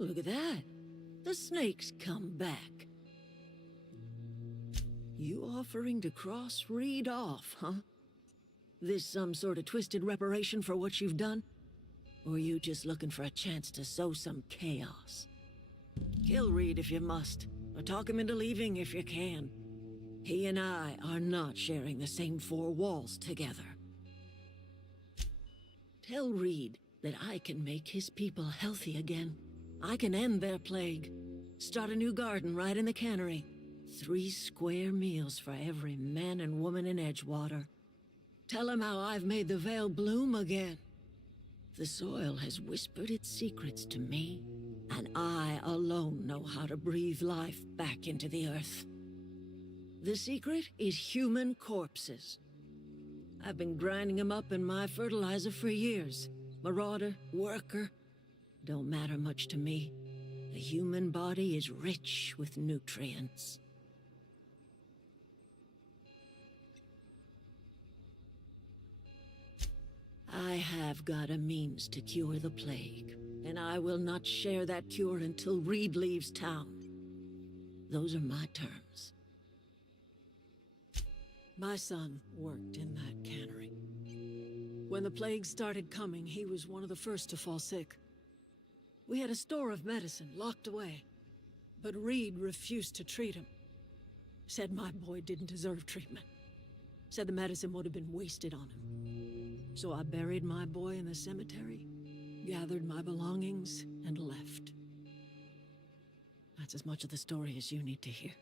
Look at that. The snake's come back. You offering to cross Reed off, huh? This some sort of twisted reparation for what you've done? Or you just looking for a chance to sow some chaos? Kill Reed if you must, or talk him into leaving if you can. He and I are not sharing the same four walls together. Tell Reed that I can make his people healthy again. I can end their plague. Start a new garden right in the cannery. 3 square meals for every man and woman in Edgewater. Tell him how I've made the Vale bloom again. The soil has whispered its secrets to me, and I alone know how to breathe life back into the earth. The secret is human corpses. I've been grinding them up in my fertilizer for years. Marauder, worker, don't matter much to me. The human body is rich with nutrients. I have got a means to cure the plague, and I will not share that cure until Reed leaves town. Those are my terms. My son worked in that cannery. When the plague started coming, he was one of the first to fall sick. We had a store of medicine locked away, but Reed refused to treat him. Said my boy didn't deserve treatment. Said the medicine would have been wasted on him. So I buried my boy in the cemetery, gathered my belongings, and left. That's as much of the story as you need to hear.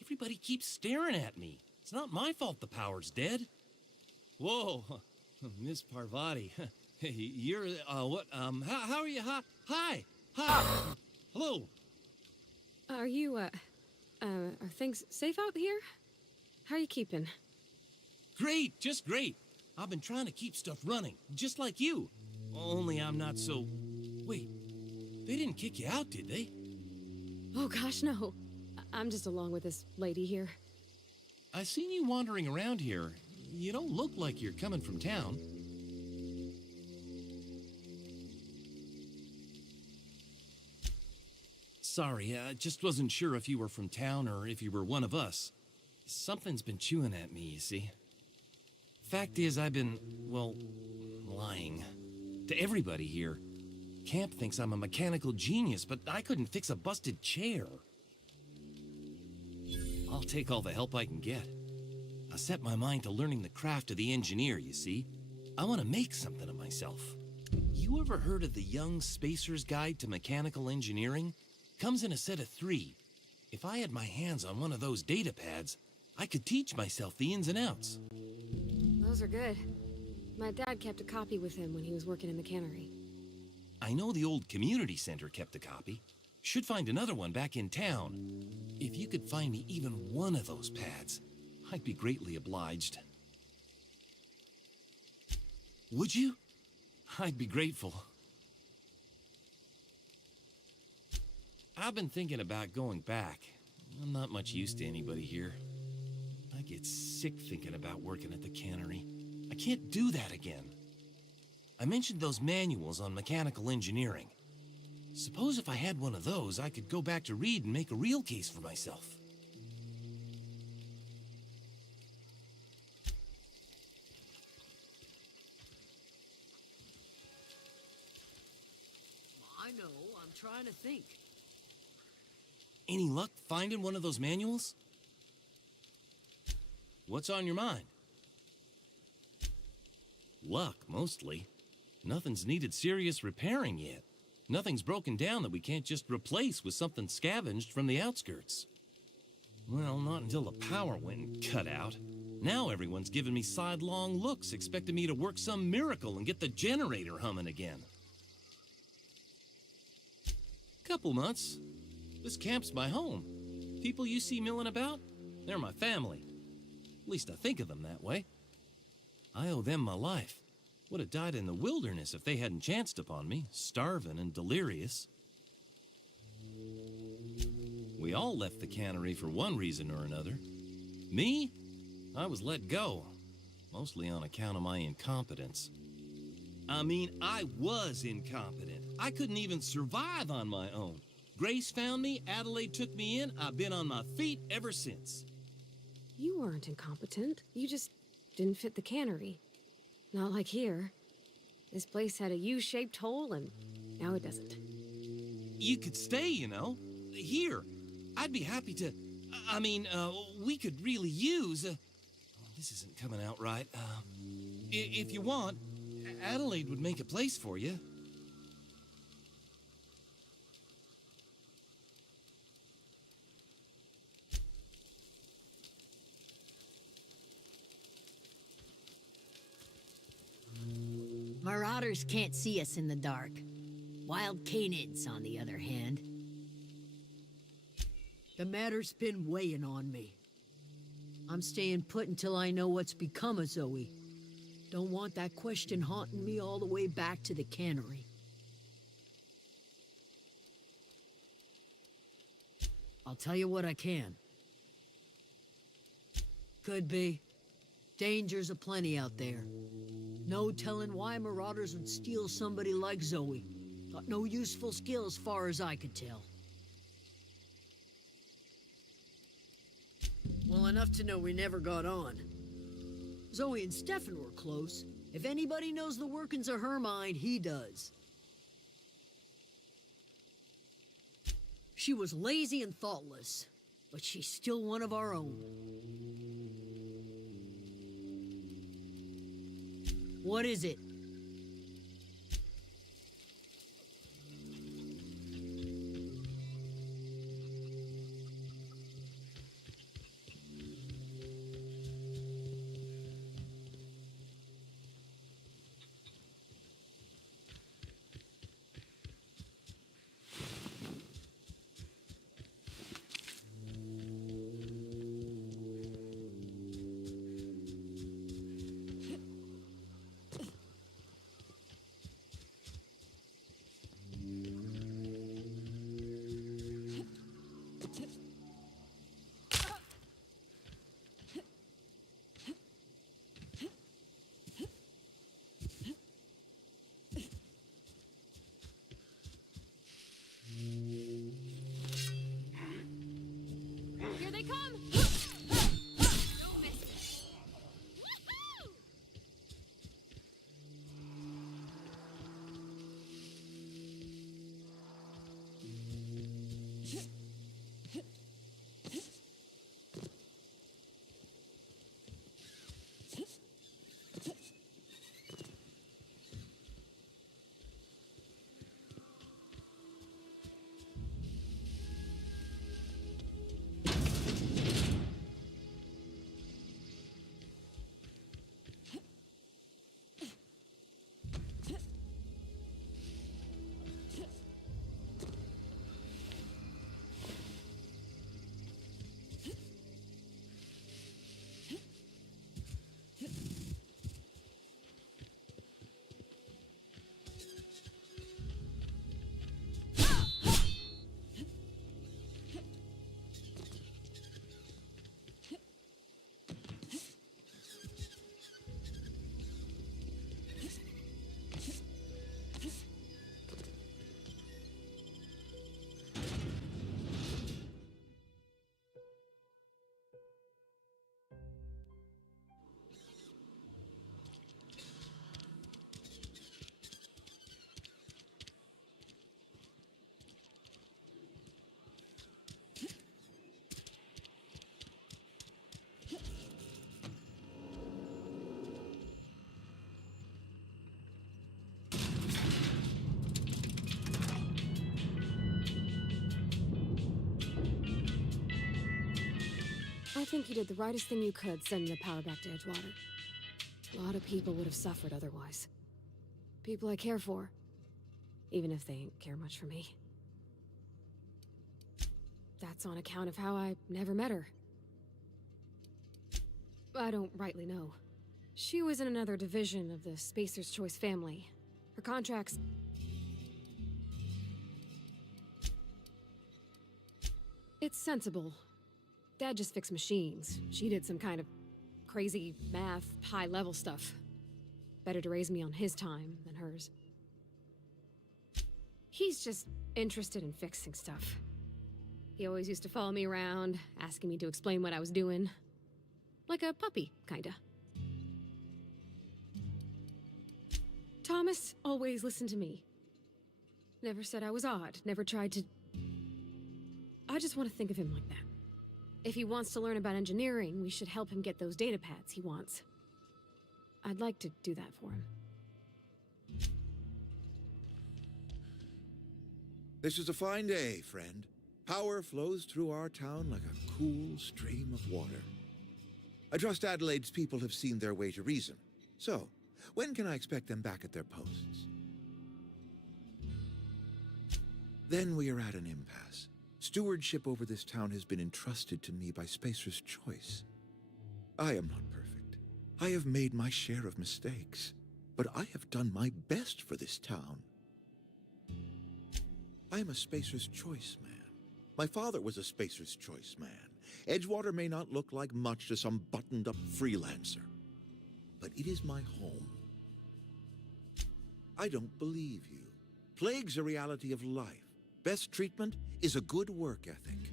Everybody keeps staring at me. It's not my fault the power's dead. Whoa, Miss Parvati. Hey, you're, what, how are you? Hi! Hello! Are you, are things safe out here? How are you keeping? Great, just great. I've been trying to keep stuff running, just like you. Only I'm not so... Wait, they didn't kick you out, did they? Oh gosh, no. I'm just along with this lady here. I seen you wandering around here. You don't look like you're coming from town. Sorry, I just wasn't sure if you were from town or if you were one of us. Something's been chewing at me, you see. Fact is, I've been, well, lying. To everybody here. Camp thinks I'm a mechanical genius, but I couldn't fix a busted chair. I'll take all the help I can get. I set my mind to learning the craft of the engineer, you see. I want to make something of myself. You ever heard of the Young Spacer's Guide to Mechanical Engineering? Comes in a set of 3. If I had my hands on one of those data pads, I could teach myself the ins and outs. Those are good. My dad kept a copy with him when he was working in the cannery. I know the old community center kept a copy. Should find another one back in town. If you could find me even one of those pads, I'd be greatly obliged. Would you? I'd be grateful. I've been thinking about going back. I'm not much use to anybody here. I get sick thinking about working at the cannery. I can't do that again. I mentioned those manuals on mechanical engineering. Suppose if I had one of those, I could go back to Reed and make a real case for myself. I know, I'm trying to think. Any luck finding one of those manuals? What's on your mind? Luck, mostly. Nothing's needed serious repairing yet. Nothing's broken down that we can't just replace with something scavenged from the outskirts. Well, not until the power went and cut out. Now everyone's giving me sidelong looks, expecting me to work some miracle and get the generator humming again. Couple months. This camp's my home. People you see milling about, they're my family. At least I think of them that way. I owe them my life. Would have died in the wilderness if they hadn't chanced upon me, starving and delirious. We all left the cannery for one reason or another. Me? I was let go, mostly on account of my incompetence. I mean, I was incompetent. I couldn't even survive on my own. Grace found me, Adelaide took me in, I've been on my feet ever since. You weren't incompetent. You just didn't fit the cannery. Not like here. This place had a U-shaped hole, and now it doesn't. You could stay, you know. Here. I'd be happy to... we could really use... this isn't coming out right. If you want, Adelaide would make a place for you. Marauders can't see us in the dark. Wild canids, on the other hand. The matter's been weighing on me. I'm staying put until I know what's become of Zoe. Don't want that question haunting me all the way back to the cannery. I'll tell you what I can. Could be. Dangers aplenty out there. No telling why marauders would steal somebody like Zoe. Got no useful skill as far as I could tell. Well, enough to know we never got on. Zoe and Stefan were close. If anybody knows the workings of her mind, he does. She was lazy and thoughtless, but she's still one of our own. What is it? Here they come! Don't miss it. Woohoo! I think you did the rightest thing you could sending the power back to Edgewater. A lot of people would have suffered otherwise. People I care for, even if they ain't care much for me. That's on account of how I never met her. I don't rightly know. She was in another division of the Spacer's Choice family. Her contracts... It's sensible. Dad just fixed machines. She did some kind of crazy math, high-level stuff. Better to raise me on his time than hers. He's just interested in fixing stuff. He always used to follow me around, asking me to explain what I was doing. Like a puppy, kinda. Thomas always listened to me. Never said I was odd, never tried to... I just want to think of him like that. If he wants to learn about engineering, we should help him get those data pads he wants. I'd like to do that for him. This is a fine day, friend. Power flows through our town like a cool stream of water. I trust Adelaide's people have seen their way to reason. So, when can I expect them back at their posts? Then we are at an impasse. Stewardship over this town has been entrusted to me by Spacer's Choice. I am not perfect. I have made my share of mistakes, but I have done my best for this town. I am a Spacer's Choice man. My father was a Spacer's Choice man. Edgewater may not look like much to some buttoned-up freelancer, but it is my home. I don't believe you. Plague's a reality of life. Best treatment is a good work ethic.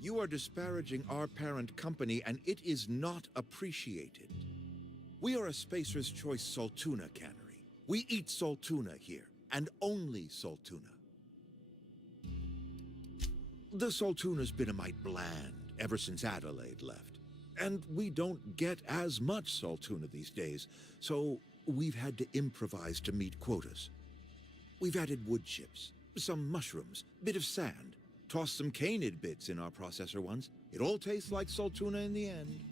You are disparaging our parent company, and it is not appreciated. We are a Spacer's Choice Saltuna cannery. We eat Saltuna here, and only Saltuna. The Saltuna's been a mite bland ever since Adelaide left. And we don't get as much Saltuna these days, so we've had to improvise to meet quotas. We've added wood chips, some mushrooms, bit of sand, tossed some canid bits in our processor once. It all tastes like Saltuna in the end.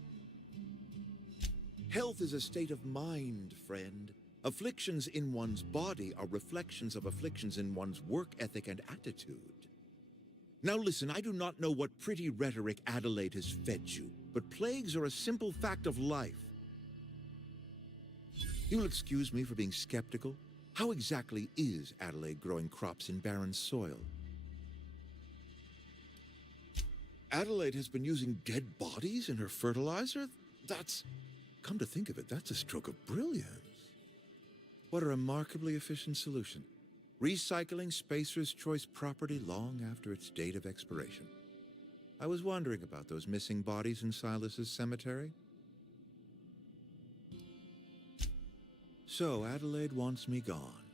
Health is a state of mind, friend. Afflictions in one's body are reflections of afflictions in one's work ethic and attitude. Now listen, I do not know what pretty rhetoric Adelaide has fed you, but plagues are a simple fact of life. You'll excuse me for being skeptical. How exactly is Adelaide growing crops in barren soil? Adelaide has been using dead bodies in her fertilizer? Come to think of it, that's a stroke of brilliance. What a remarkably efficient solution. Recycling Spacer's Choice property long after its date of expiration. I was wondering about those missing bodies in Silas's cemetery. So Adelaide wants me gone.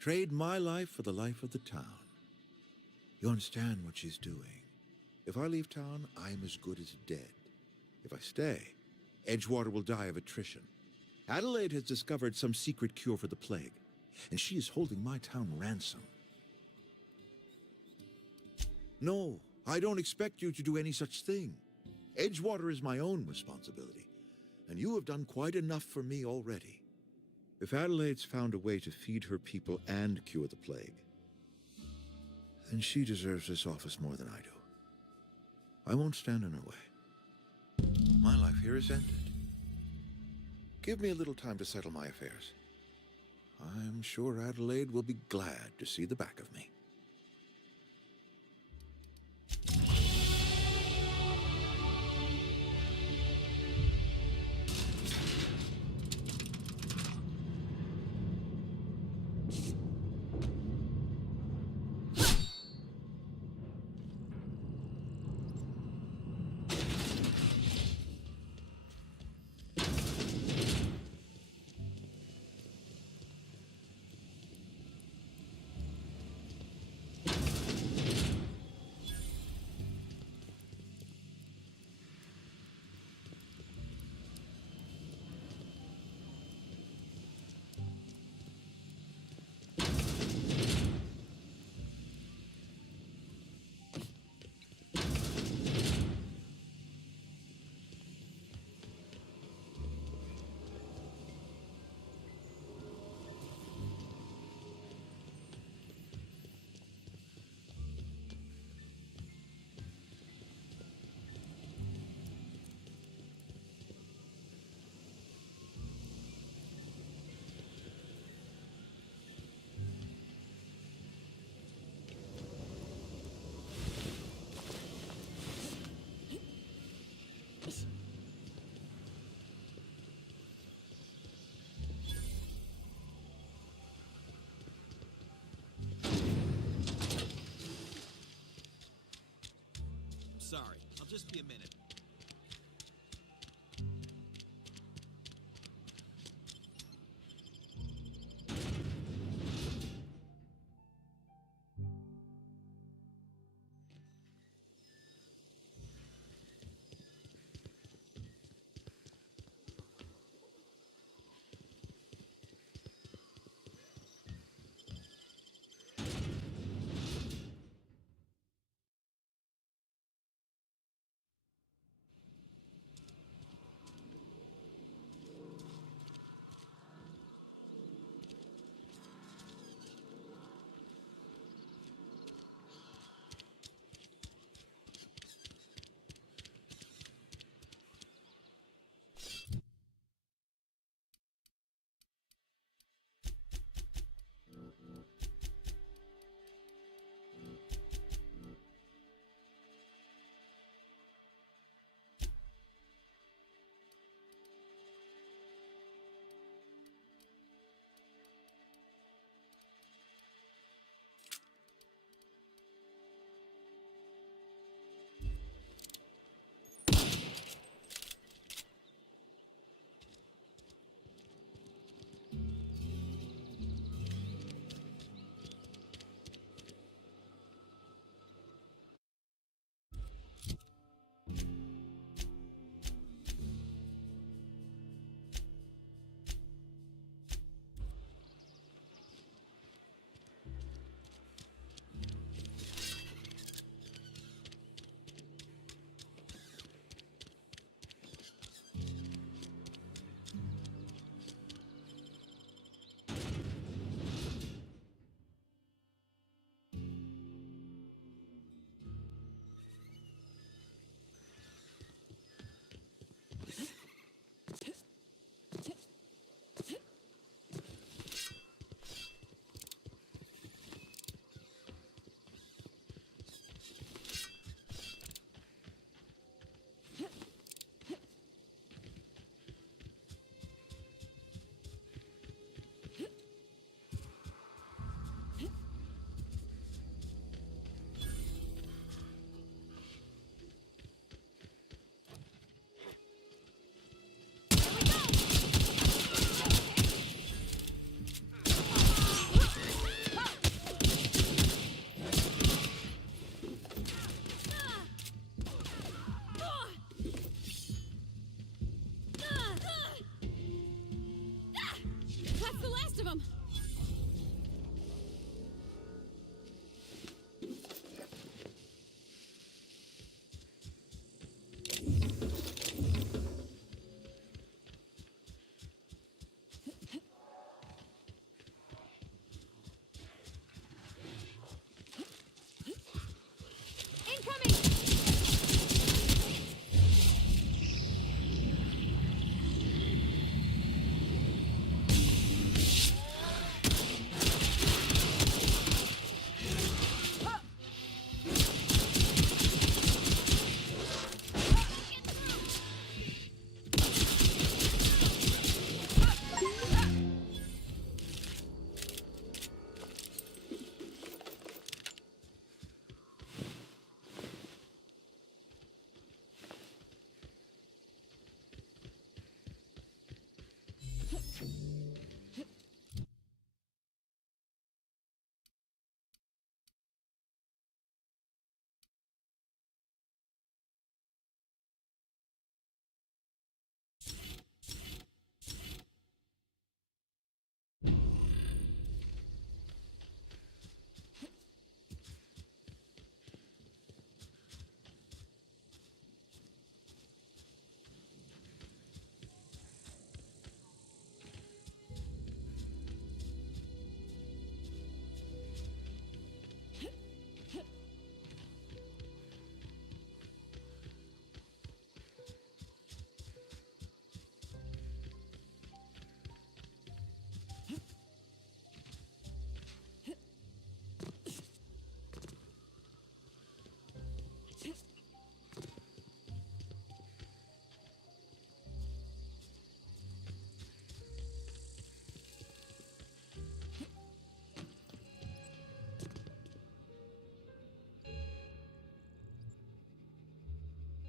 Trade my life for the life of the town. You understand what she's doing. If I leave town, I'm as good as dead. If I stay, Edgewater will die of attrition. Adelaide has discovered some secret cure for the plague, and she is holding my town ransom. No, I don't expect you to do any such thing. Edgewater is my own responsibility, and you have done quite enough for me already. If Adelaide's found a way to feed her people and cure the plague, then she deserves this office more than I do. I won't stand in her way. My life here is ended. Give me a little time to settle my affairs. I'm sure Adelaide will be glad to see the back of me. just be a minute.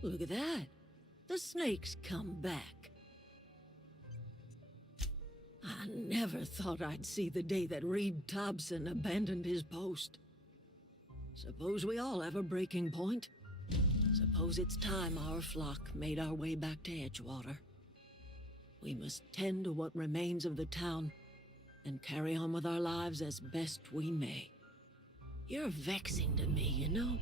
Look at that. The snake's come back. I never thought I'd see the day that Reed Thompson abandoned his post. Suppose we all have a breaking point. Suppose it's time our flock made our way back to Edgewater. We must tend to what remains of the town and carry on with our lives as best we may. You're vexing to me, you know?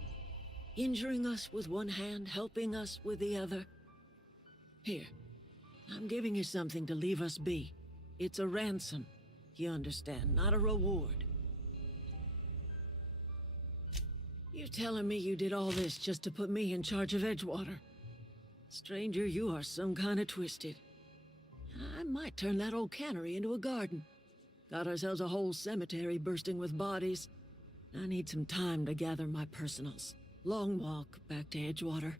Injuring us with one hand, helping us with the other. Here, I'm giving you something to leave us be. It's a ransom, you understand, not a reward. You're telling me you did all this just to put me in charge of Edgewater? Stranger, you are some kind of twisted. I might turn that old cannery into a garden. Got ourselves a whole cemetery bursting with bodies. I need some time to gather my personals. Long walk back to Edgewater.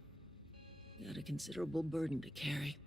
Got a considerable burden to carry.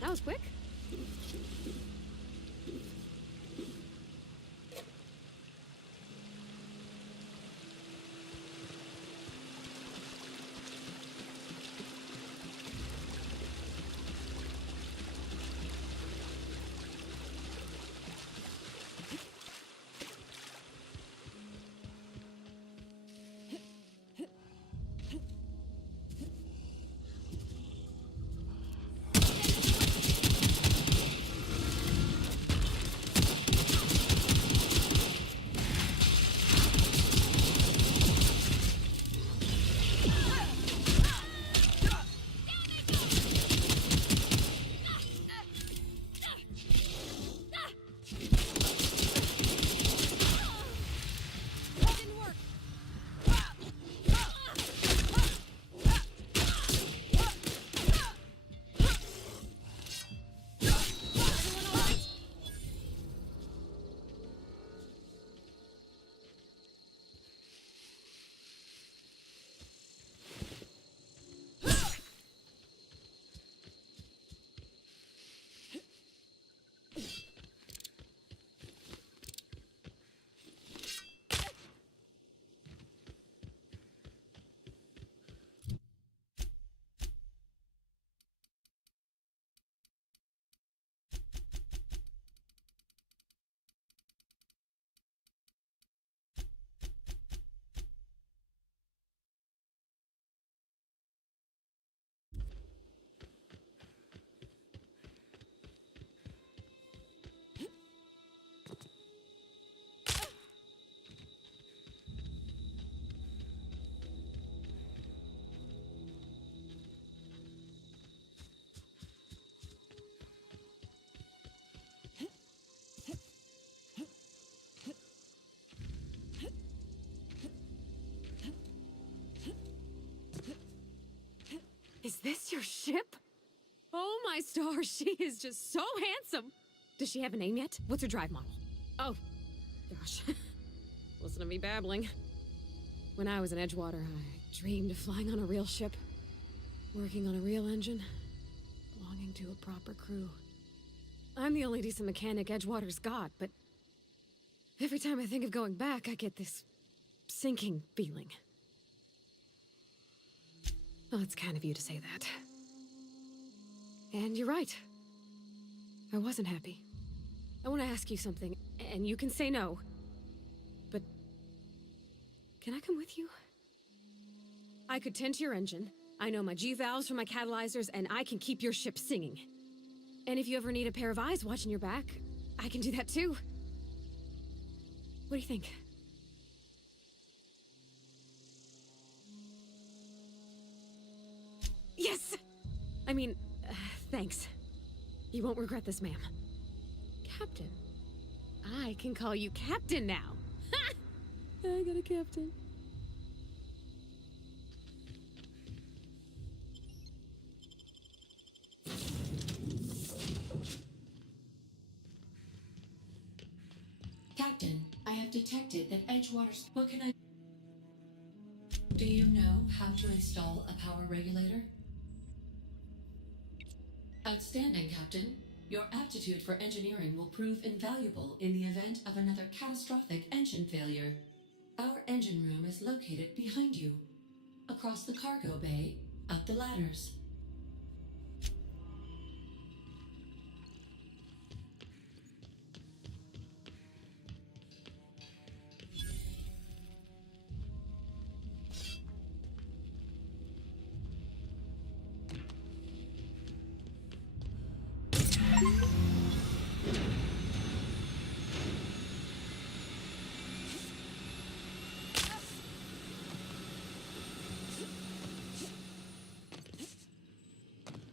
That was quick. Is this your ship? Oh my stars, she is just so handsome. Does she have a name yet? What's her drive model? Oh, gosh. Listen to me babbling. When I was in Edgewater, I dreamed of flying on a real ship, working on a real engine, belonging to a proper crew. I'm the only decent mechanic Edgewater's got, but every time I think of going back, I get this sinking feeling. Well, it's kind of you to say that. And you're right. I wasn't happy. I want to ask you something, and you can say no. But can I come with you? I could tend to your engine. I know my G-valves from my catalyzers, and I can keep your ship singing. And if you ever need a pair of eyes watching your back, I can do that too. What do you think? Yes! I mean, thanks. You won't regret this, ma'am. Captain. I can call you Captain now. Ha! I got a captain. Captain, I have detected that Edgewater's... What can I... Do you know how to install a power regulator? Outstanding, Captain. Your aptitude for engineering will prove invaluable in the event of another catastrophic engine failure. Our engine room is located behind you. Across the cargo bay, up the ladders.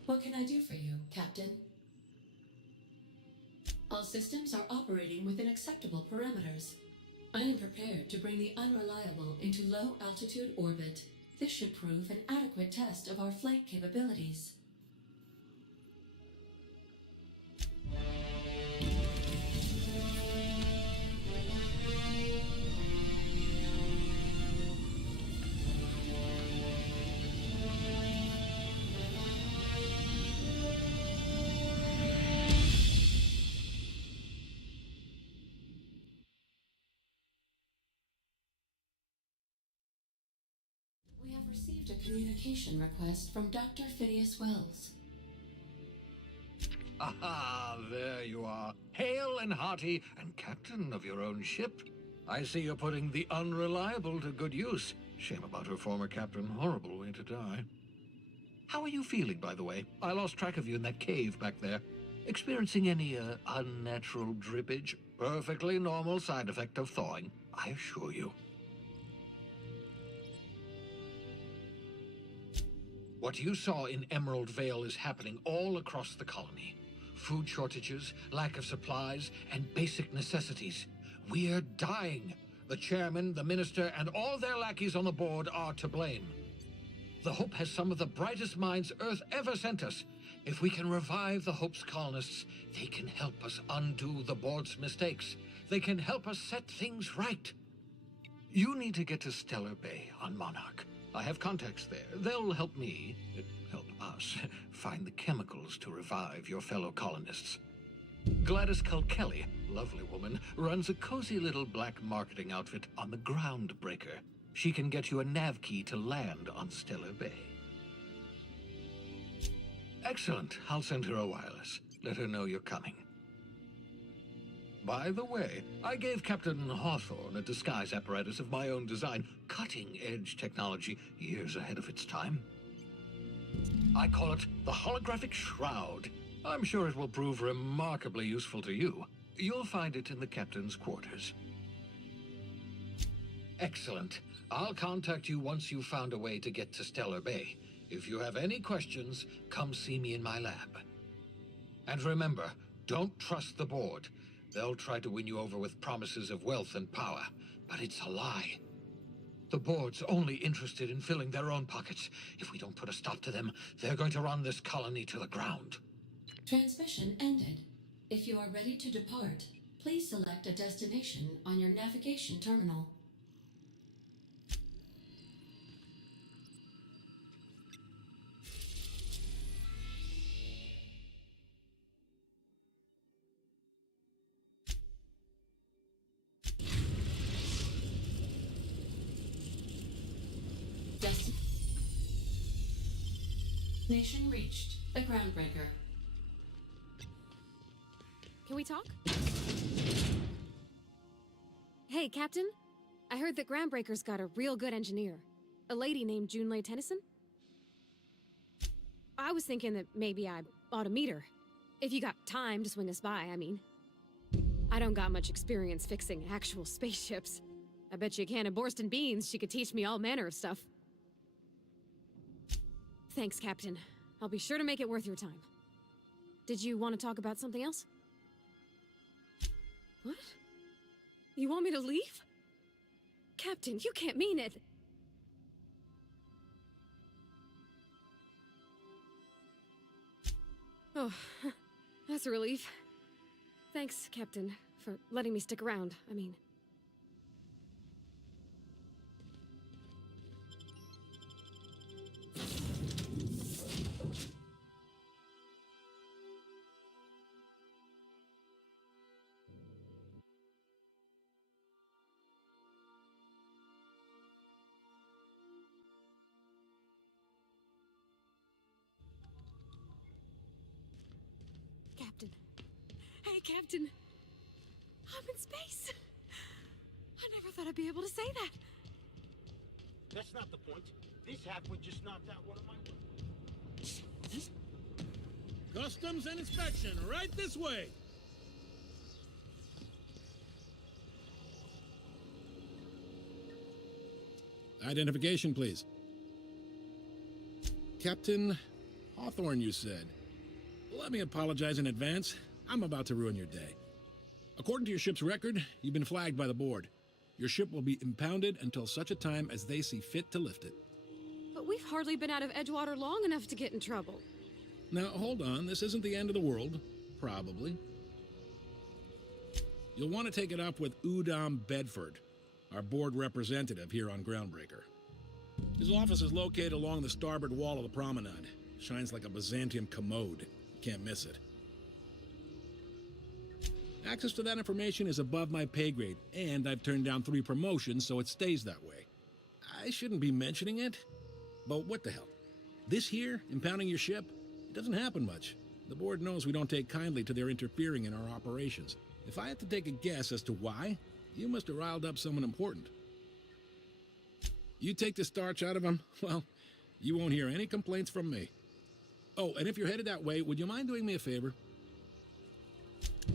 What can I do for you, Captain? All systems are operating within acceptable parameters. I am prepared to bring the unreliable into low-altitude orbit. This should prove an adequate test of our flight capabilities. We have received a communication request from Dr. Phineas Wells. Aha, there you are. Hale and hearty, and captain of your own ship. I see you're putting the unreliable to good use. Shame about her former captain. Horrible way to die. How are you feeling, by the way? I lost track of you in that cave back there. Experiencing any, unnatural drippage? Perfectly normal side effect of thawing, I assure you. What you saw in Emerald Vale is happening all across the colony. Food shortages, lack of supplies, and basic necessities. We're dying. The chairman, the minister, and all their lackeys on the board are to blame. The Hope has some of the brightest minds Earth ever sent us. If we can revive the Hope's colonists, they can help us undo the board's mistakes. They can help us set things right. You need to get to Stellar Bay on Monarch. I have contacts there. They'll help me, help us, find the chemicals to revive your fellow colonists. Gladys Kelly, lovely woman, runs a cozy little black marketing outfit on the Groundbreaker. She can get you a nav key to land on Stellar Bay. Excellent. I'll send her a wireless. Let her know you're coming. By the way, I gave Captain Hawthorne a disguise apparatus of my own design, cutting-edge technology, years ahead of its time. I call it the Holographic Shroud. I'm sure it will prove remarkably useful to you. You'll find it in the captain's quarters. Excellent. I'll contact you once you've found a way to get to Stellar Bay. If you have any questions, come see me in my lab. And remember, don't trust the board. They'll try to win you over with promises of wealth and power, but it's a lie. The board's only interested in filling their own pockets. If we don't put a stop to them, they're going to run this colony to the ground. Transmission ended. If you are ready to depart, please select a destination on your navigation terminal. Destination reached. The Groundbreaker. Can we talk? Hey, Captain. I heard that Groundbreaker's got a real good engineer. A lady named Junlei Tennyson. I was thinking that maybe I ought to meet her. If you got time to swing us by, I mean. I don't got much experience fixing actual spaceships. I bet you a can of Borston beans she could teach me all manner of stuff. Thanks, Captain. I'll be sure to make it worth your time. Did you want to talk about something else? What? You want me to leave? Captain, you can't mean it. Oh, that's a relief. Thanks, Captain, for letting me stick around. I mean... Captain. Hey, Captain. I'm in space. I never thought I'd be able to say that. That's not the point. This halfwit just knocked out one of my... Customs and inspection, right this way! Identification, please. Captain Hawthorne, you said. Let me apologize in advance. I'm about to ruin your day. According to your ship's record, you've been flagged by the board. Your ship will be impounded until such a time as they see fit to lift it. But we've hardly been out of Edgewater long enough to get in trouble. Now, hold on. This isn't the end of the world. Probably. You'll want to take it up with Udom Bedford, our board representative here on Groundbreaker. His office is located along the starboard wall of the promenade. Shines like a Byzantium commode. Can't miss it. Access to that information is above my pay grade, and I've turned down 3 promotions, so it stays that way. I shouldn't be mentioning it, but what the hell? This here, impounding your ship, it doesn't happen much. The board knows we don't take kindly to their interfering in our operations. If I had to take a guess as to why, you must have riled up someone important. You take the starch out of them, well, you won't hear any complaints from me. Oh, and if you're headed that way, would you mind doing me a favor?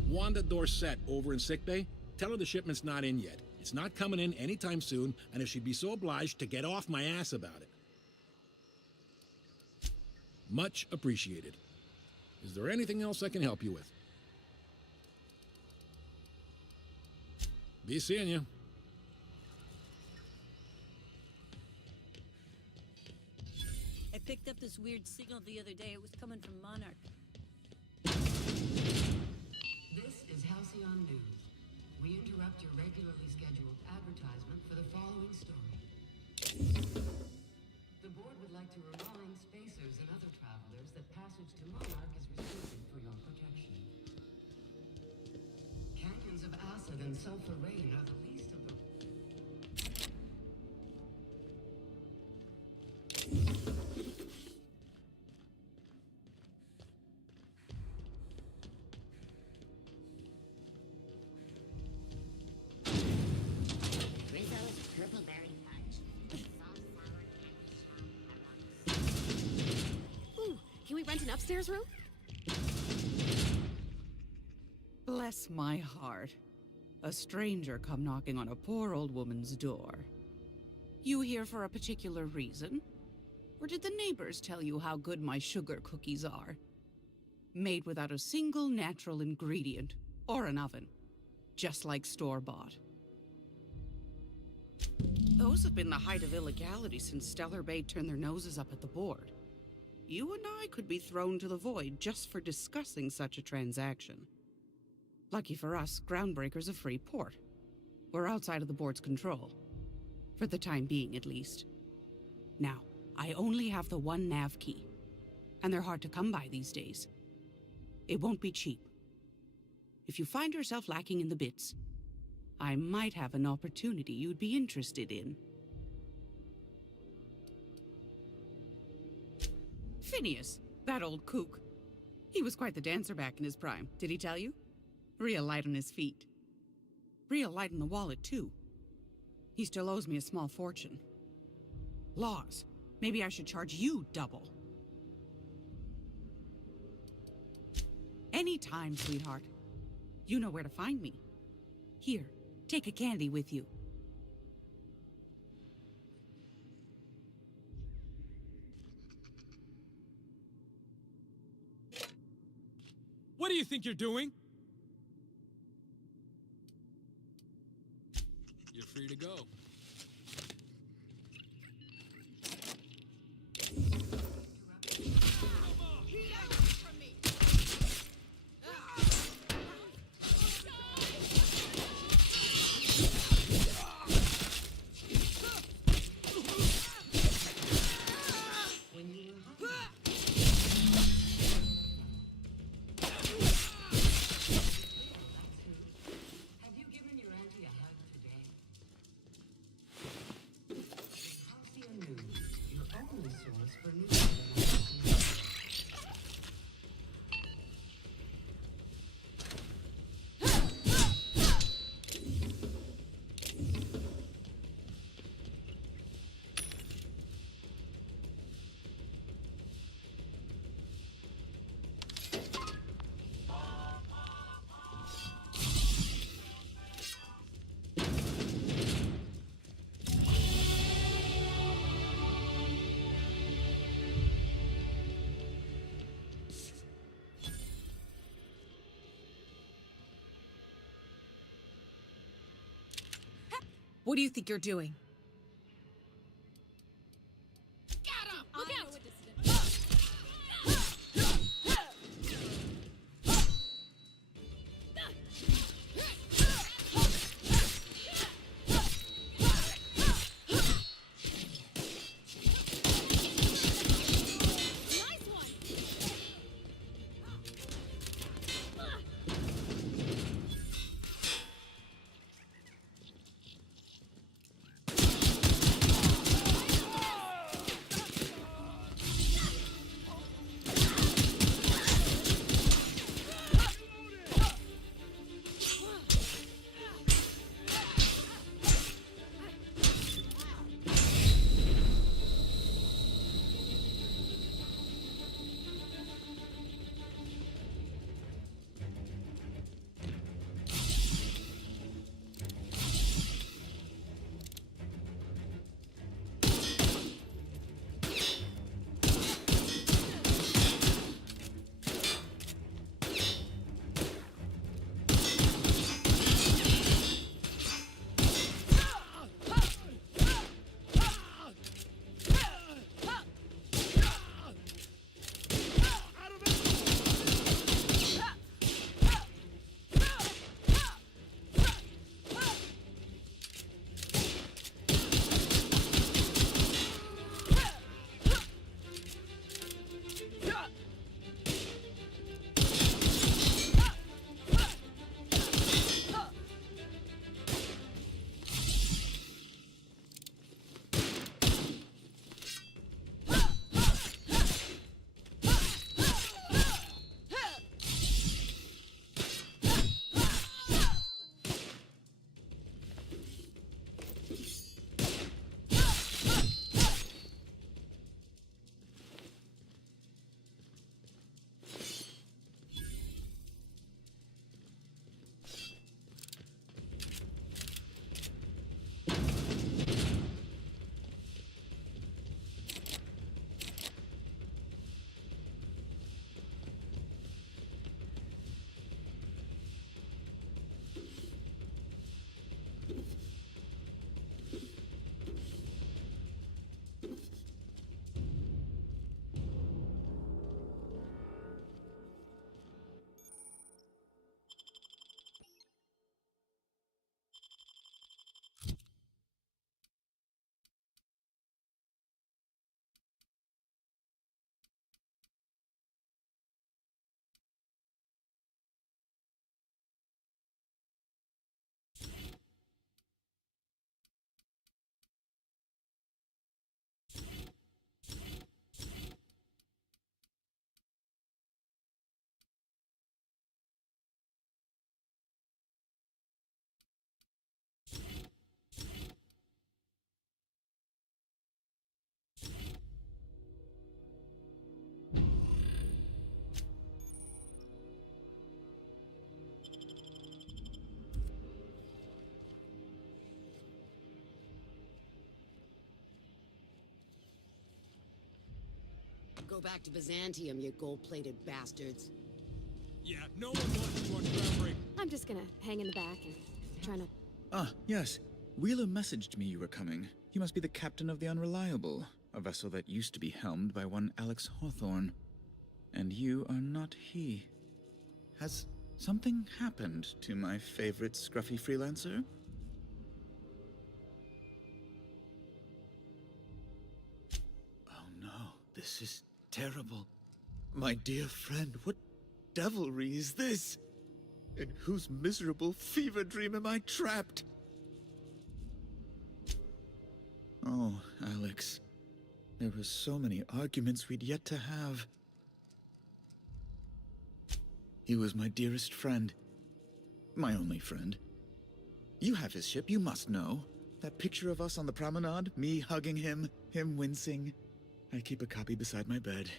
Wanda Dorset over in sickbay, tell her the shipment's not in yet. It's not coming in anytime soon, and if she'd be so obliged to get off my ass about it. Much appreciated. Is there anything else I can help you with? Be seeing you. I picked up this weird signal the other day. It was coming from Monarch. This is Halcyon News. We interrupt your regularly scheduled advertisement for the following story. The board would like to remind spacers and other travelers that passage to Monarch is restricted for your protection. Canyons of acid and sulfur rain are the least of the... Ooh, can we rent an upstairs room? Bless my heart. A stranger come knocking on a poor old woman's door. You here for a particular reason? Or did the neighbors tell you how good my sugar cookies are? Made without a single natural ingredient, or an oven. Just like store-bought. Those have been the height of illegality since Stellar Bay turned their noses up at the board. You and I could be thrown to the void just for discussing such a transaction. Lucky for us, Groundbreaker's a free port. We're outside of the board's control. For the time being, at least. Now, I only have the one nav key. And they're hard to come by these days. It won't be cheap. If you find yourself lacking in the bits, I might have an opportunity you'd be interested in. Phineas, that old kook. He was quite the dancer back in his prime, did he tell you? Real light on his feet. Real light in the wallet, too. He still owes me a small fortune. Laws. Maybe I should charge you double. Anytime, sweetheart. You know where to find me. Here, take a candy with you. What do you think you're doing? You're free to go. What do you think you're doing? Got him! Look out! go back to Byzantium, you gold-plated bastards. Yeah, no one wants to watch groundbreak. I'm just gonna hang in the back and try to... Ah, yes. Wheeler messaged me you were coming. You must be the captain of the Unreliable, a vessel that used to be helmed by one Alex Hawthorne. And you are not he. Has something happened to my favorite scruffy freelancer? Oh no, this is terrible. My dear friend, what devilry is this? In whose miserable fever dream am I trapped? Oh, Alex. There were so many arguments we'd yet to have. He was my dearest friend. My only friend. You have his ship, you must know. That picture of us on the promenade, me hugging him, him wincing. I keep a copy beside my bed.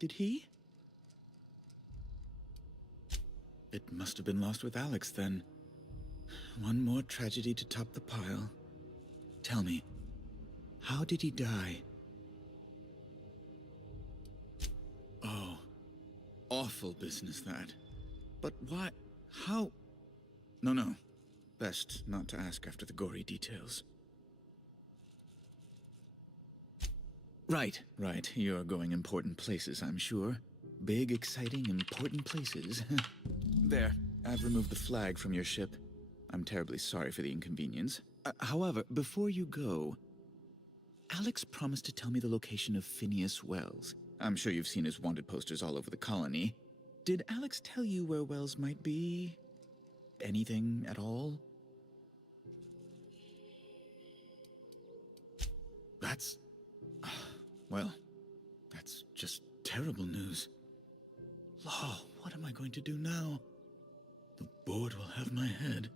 Did he? It must have been lost with Alex, then. One more tragedy to top the pile. Tell me, how did he die? Oh, awful business, that. But why? How? No. Best not to ask after the gory details. Right. You're going important places, I'm sure. Big, exciting, important places. There, I've removed the flag from your ship. I'm terribly sorry for the inconvenience. However, before you go, Alex promised to tell me the location of Phineas Wells. I'm sure you've seen his wanted posters all over the colony. Did Alex tell you where Wells might be? Anything at all? That's... well, that's just terrible news. Law, what am I going to do now? The board will have my head.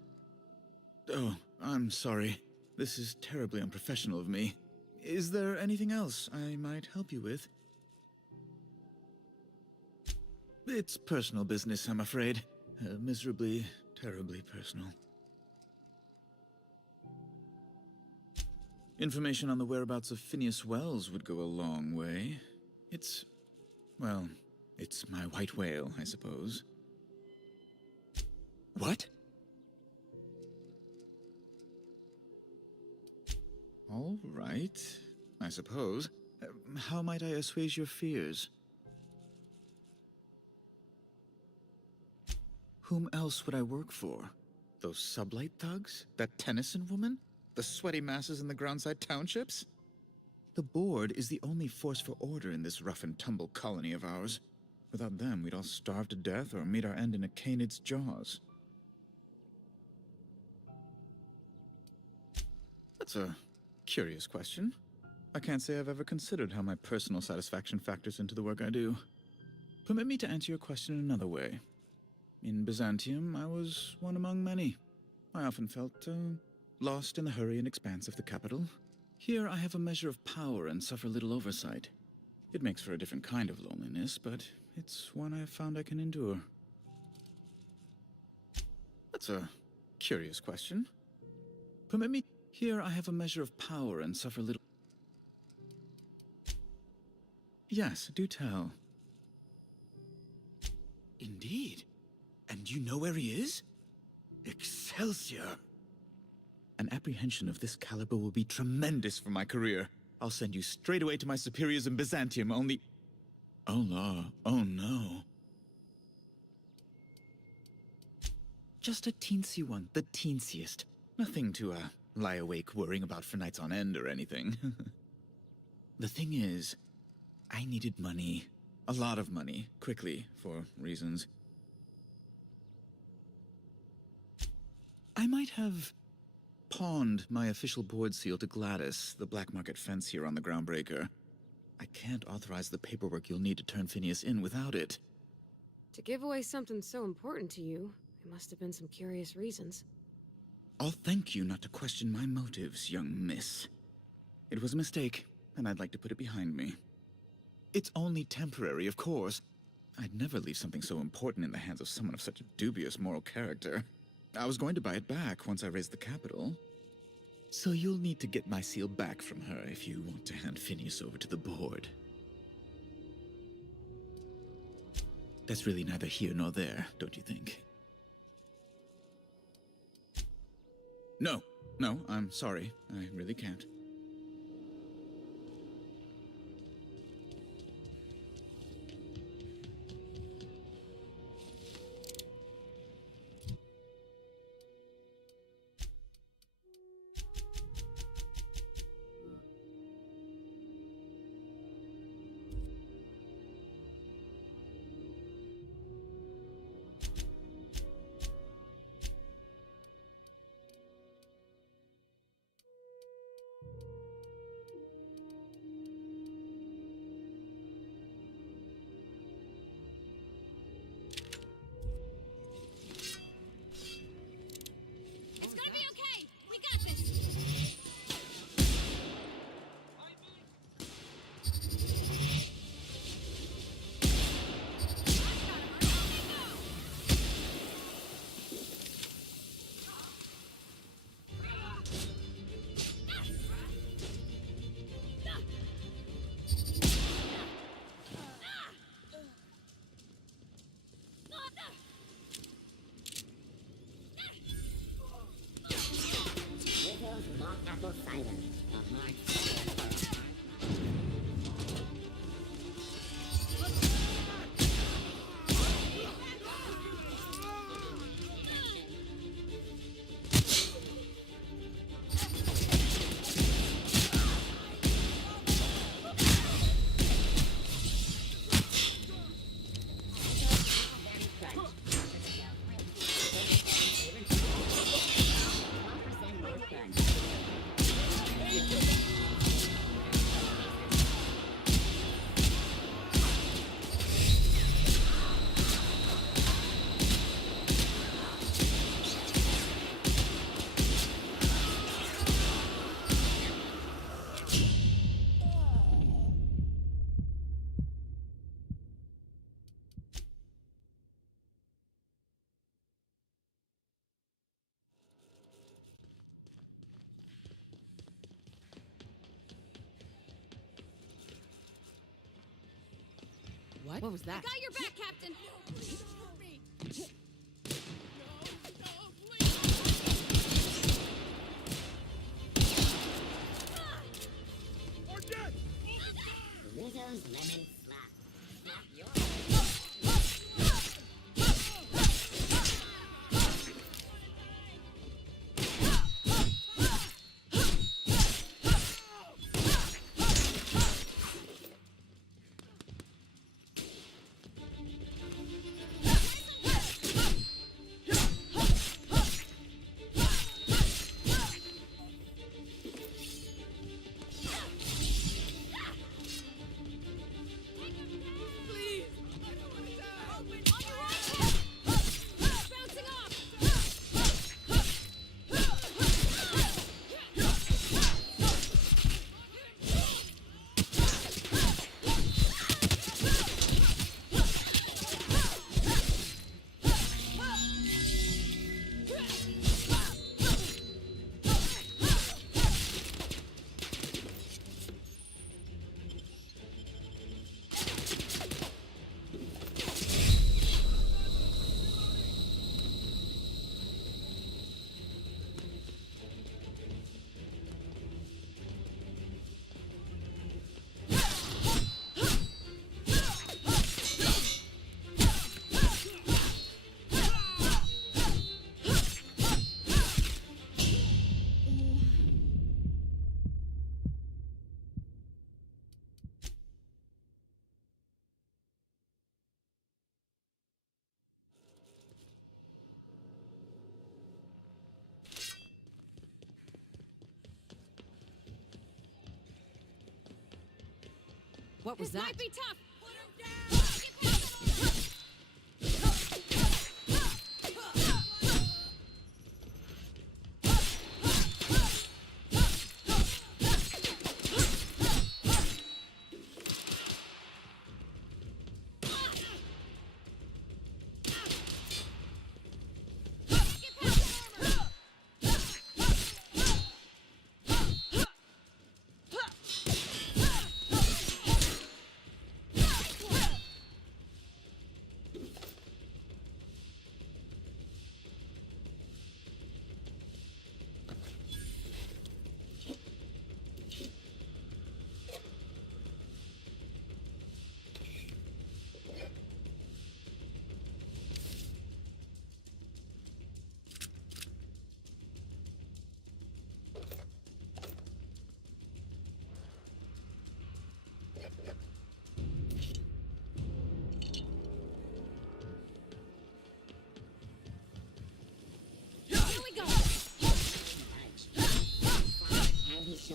Oh, I'm sorry. This is terribly unprofessional of me. Is there anything else I might help you with? It's personal business, I'm afraid. Miserably, terribly personal. Information on the whereabouts of Phineas Wells would go a long way. It's my white whale, I suppose. What? All right, I suppose. How might I assuage your fears? Whom else would I work for? Those sublight thugs? That Tennyson woman? The sweaty masses in the groundside townships? The board is the only force for order in this rough-and-tumble colony of ours. Without them, we'd all starve to death or meet our end in a canid's jaws. That's a curious question. I can't say I've ever considered how my personal satisfaction factors into the work I do. Permit me to answer your question in another way. In Byzantium, I was one among many. I often felt lost in the hurry and expanse of the capital. Here I have a measure of power and suffer little oversight. It makes for a different kind of loneliness, but it's one I have found I can endure. That's a curious question. Permit me... Here I have a measure of power and suffer little... Yes, do tell. Indeed. And you know where he is? Excelsior! An apprehension of this caliber will be tremendous for my career. I'll send you straight away to my superiors in Byzantium, only... Oh, law. Oh, no. Just a teensy one, the teensiest. Nothing to, lie awake worrying about for nights on end or anything. The thing is, I needed money. A lot of money, quickly, for reasons. I might have pawned my official board seal to Gladys, the black market fence here on the Groundbreaker. I can't authorize the paperwork you'll need to turn Phineas in without it. To give away something so important to you, there must have been some curious reasons. I'll thank you not to question my motives, young miss. It was a mistake, and I'd like to put it behind me. It's only temporary, of course. I'd never leave something so important in the hands of someone of such a dubious moral character. I was going to buy it back once I raised the capital. So you'll need to get my seal back from her if you want to hand Phineas over to the board. That's really neither here nor there, don't you think? No, I'm sorry. I really can't. It's gonna be okay. We got this. Apple cider. What was that? I got your back, Captain. Rizzo's lemon slap. Slap your What was This that? might be tough.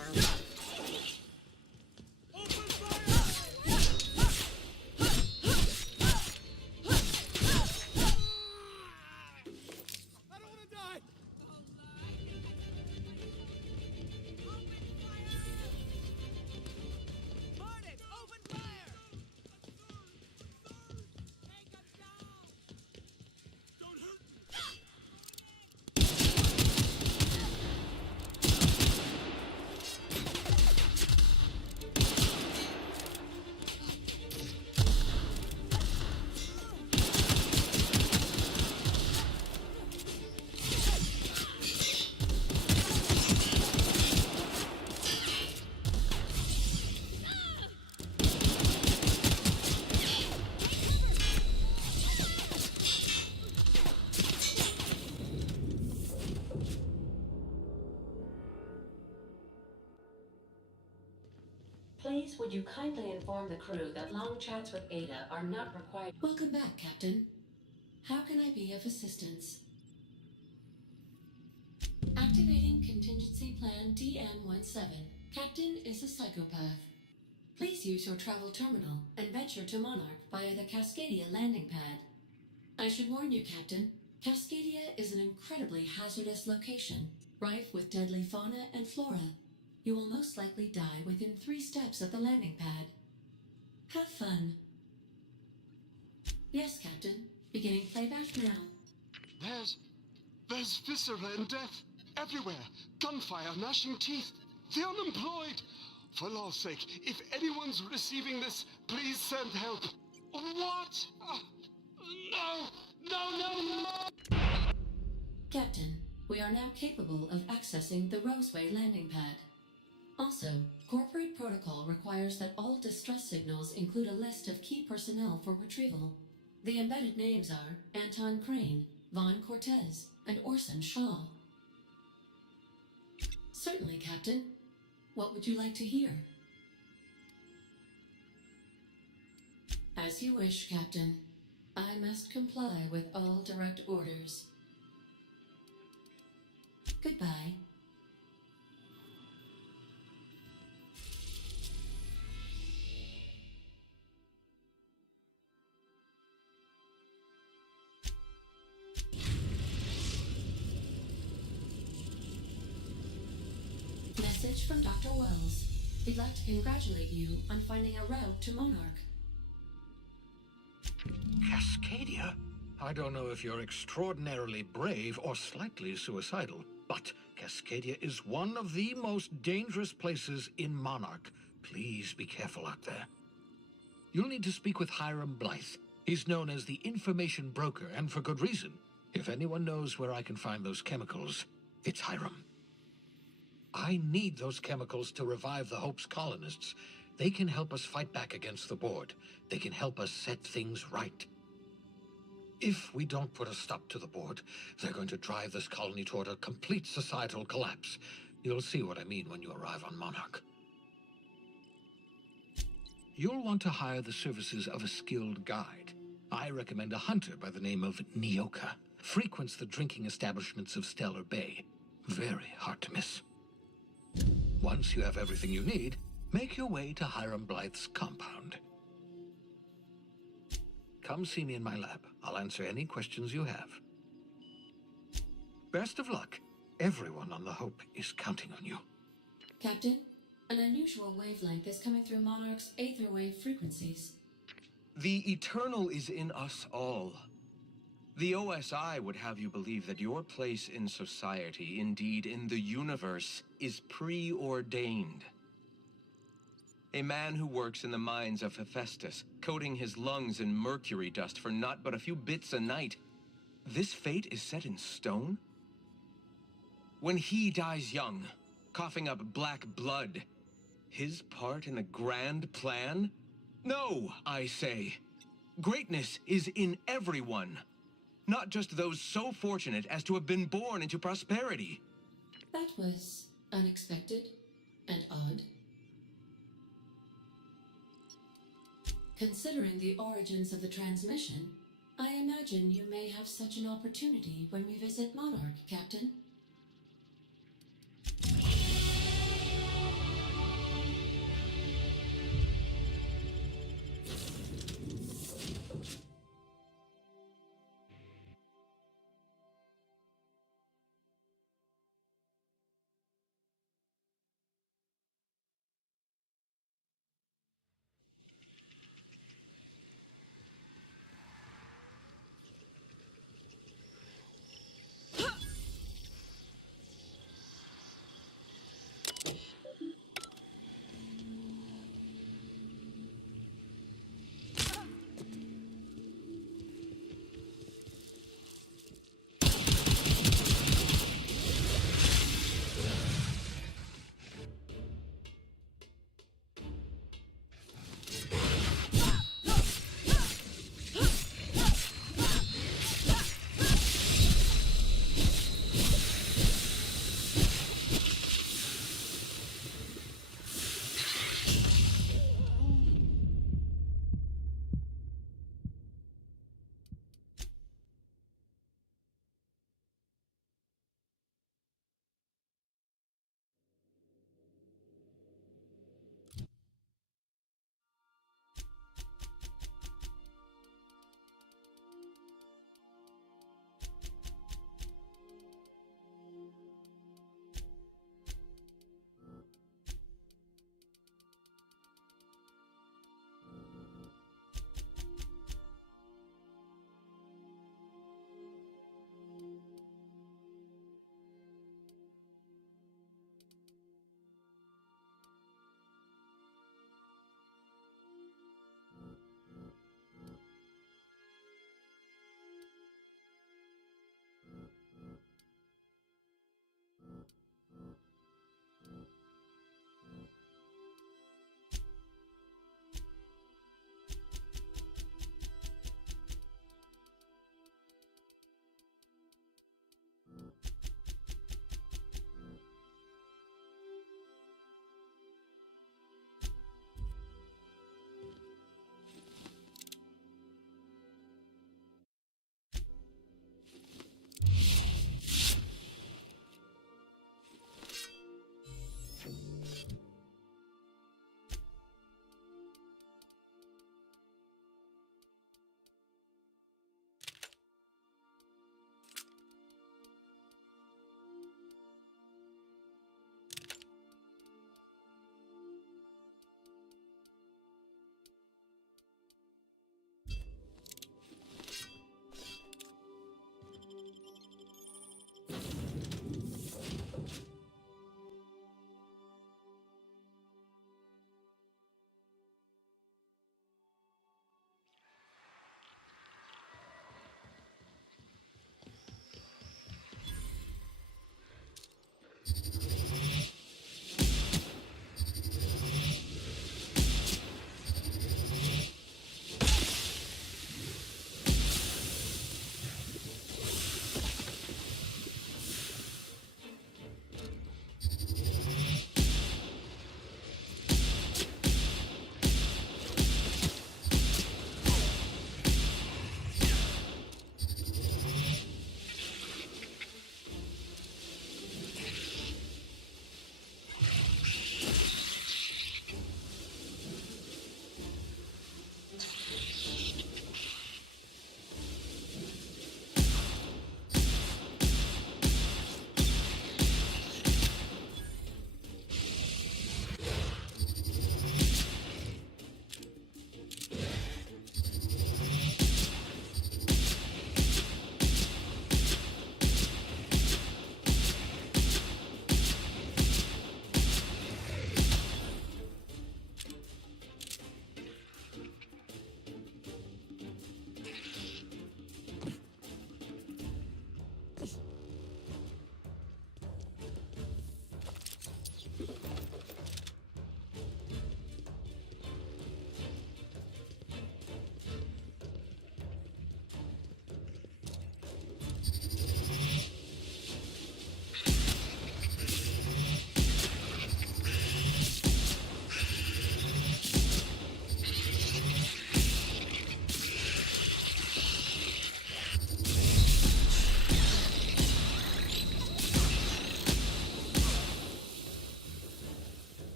now. Please, would you kindly inform the crew that long chats with Ada are not required? Welcome back, Captain. How can I be of assistance? Activating Contingency Plan DN-17. Captain is a psychopath. Please use your travel terminal and venture to Monarch via the Cascadia landing pad. I should warn you, Captain, Cascadia is an incredibly hazardous location, rife with deadly fauna and flora. You will most likely die within 3 steps of the landing pad. Have fun. Yes, Captain. Beginning playback now. There's viscera and death everywhere. Gunfire, gnashing teeth. The unemployed. For law's sake, if anyone's receiving this, please send help. What? No! Captain, we are now capable of accessing the Roseway landing pad. Also, corporate protocol requires that all distress signals include a list of key personnel for retrieval. The embedded names are Anton Crane, Vaughn Cortez, and Orson Shaw. Certainly, Captain. What would you like to hear? As you wish, Captain. I must comply with all direct orders. Goodbye. Message from Dr. Wells. He'd like to congratulate you on finding a route to Monarch. Cascadia? I don't know if you're extraordinarily brave or slightly suicidal, but Cascadia is one of the most dangerous places in Monarch. Please be careful out there. You'll need to speak with Hiram Blythe. He's known as the information broker, and for good reason. If anyone knows where I can find those chemicals, it's Hiram. I need those chemicals to revive the Hope's colonists. They can help us fight back against the Board. They can help us set things right. If we don't put a stop to the Board, they're going to drive this colony toward a complete societal collapse. You'll see what I mean when you arrive on Monarch. You'll want to hire the services of a skilled guide. I recommend a hunter by the name of Nyoka. Frequents the drinking establishments of Stellar Bay. Very hard to miss. Once you have everything you need, make your way to Hiram Blythe's compound. Come see me in my lab. I'll answer any questions you have. Best of luck. Everyone on the Hope is counting on you. Captain, an unusual wavelength is coming through Monarch's aether wave frequencies. The eternal is in us all. The OSI would have you believe that your place in society, indeed in the universe, is preordained. A man who works in the mines of Hephaestus, coating his lungs in mercury dust for not but a few bits a night. This fate is set in stone? When he dies young, coughing up black blood, his part in the grand plan? No, I say. Greatness is in everyone. Not just those so fortunate as to have been born into prosperity. That was unexpected and odd. Considering the origins of the transmission, I imagine you may have such an opportunity when we visit Monarch, Captain.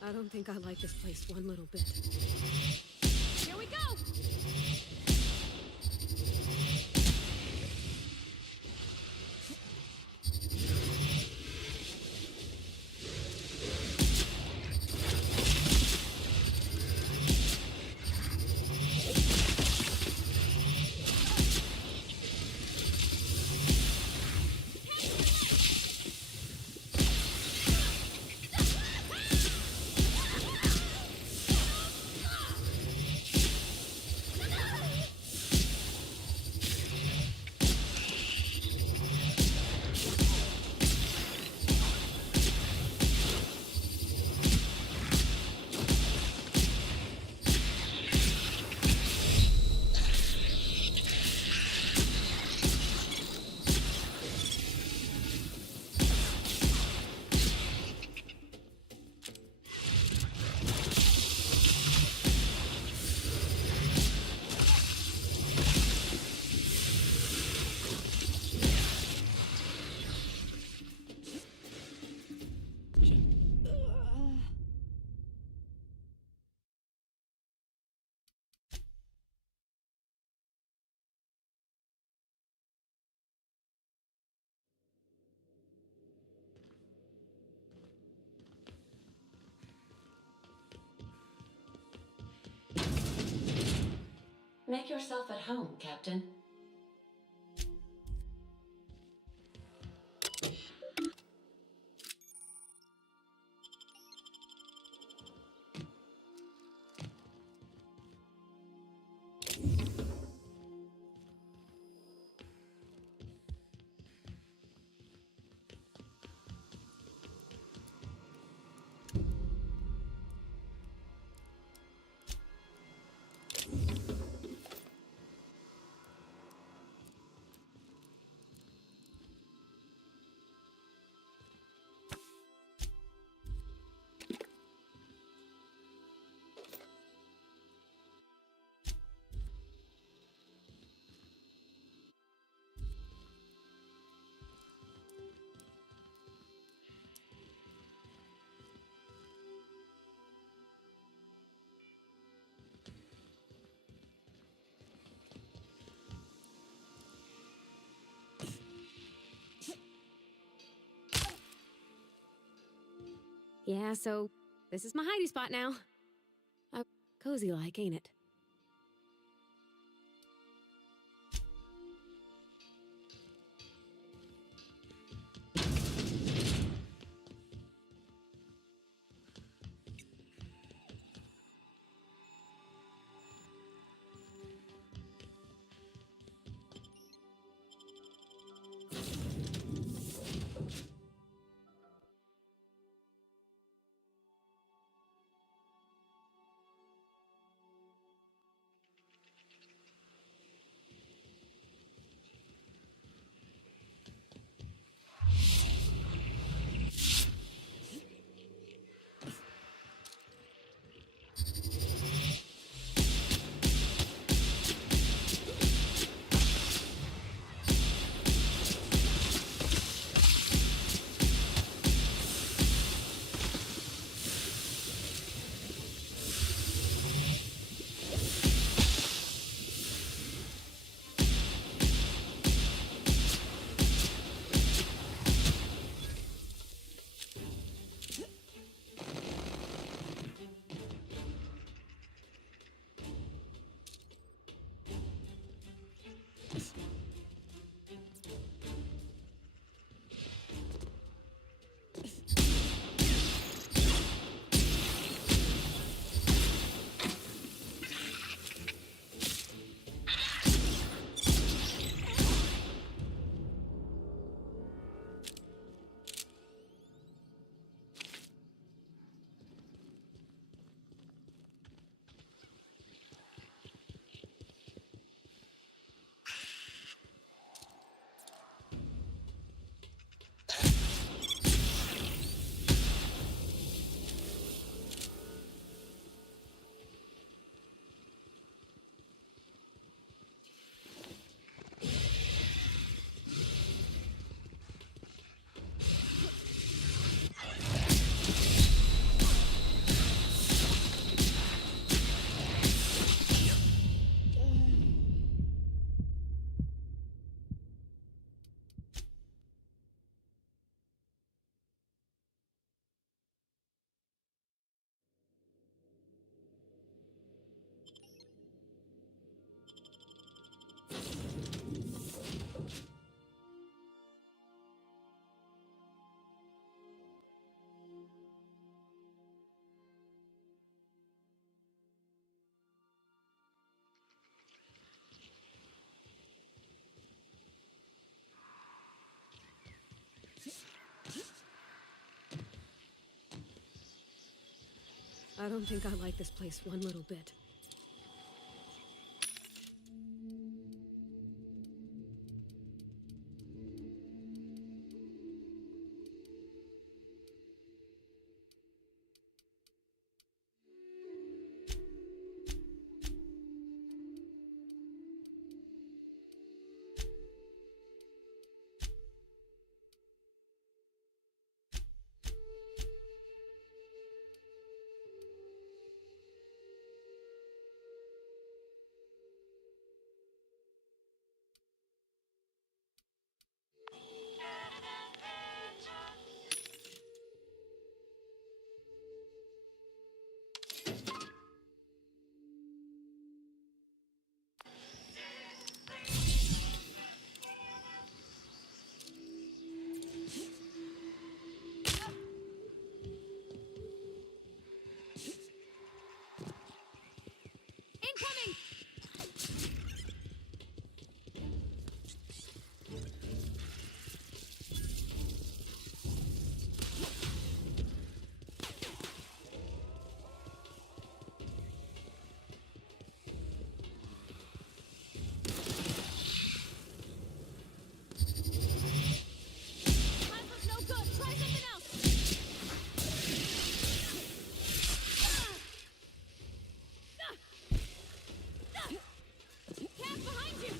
I don't think I like this place one little bit. Here we go! Make yourself at home, Captain. Yeah, so this is my hidey spot now. Cozy like, ain't it? I don't think I like this place one little bit. Incoming! Plasma's no good. Try something else. Cat behind you.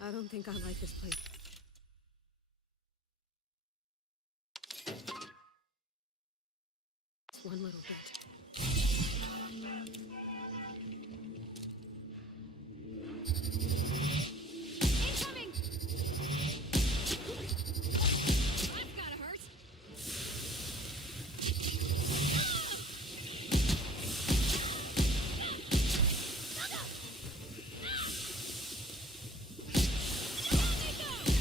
I don't think I like this place. One little bit. Incoming! That's gotta hurt. Down they go!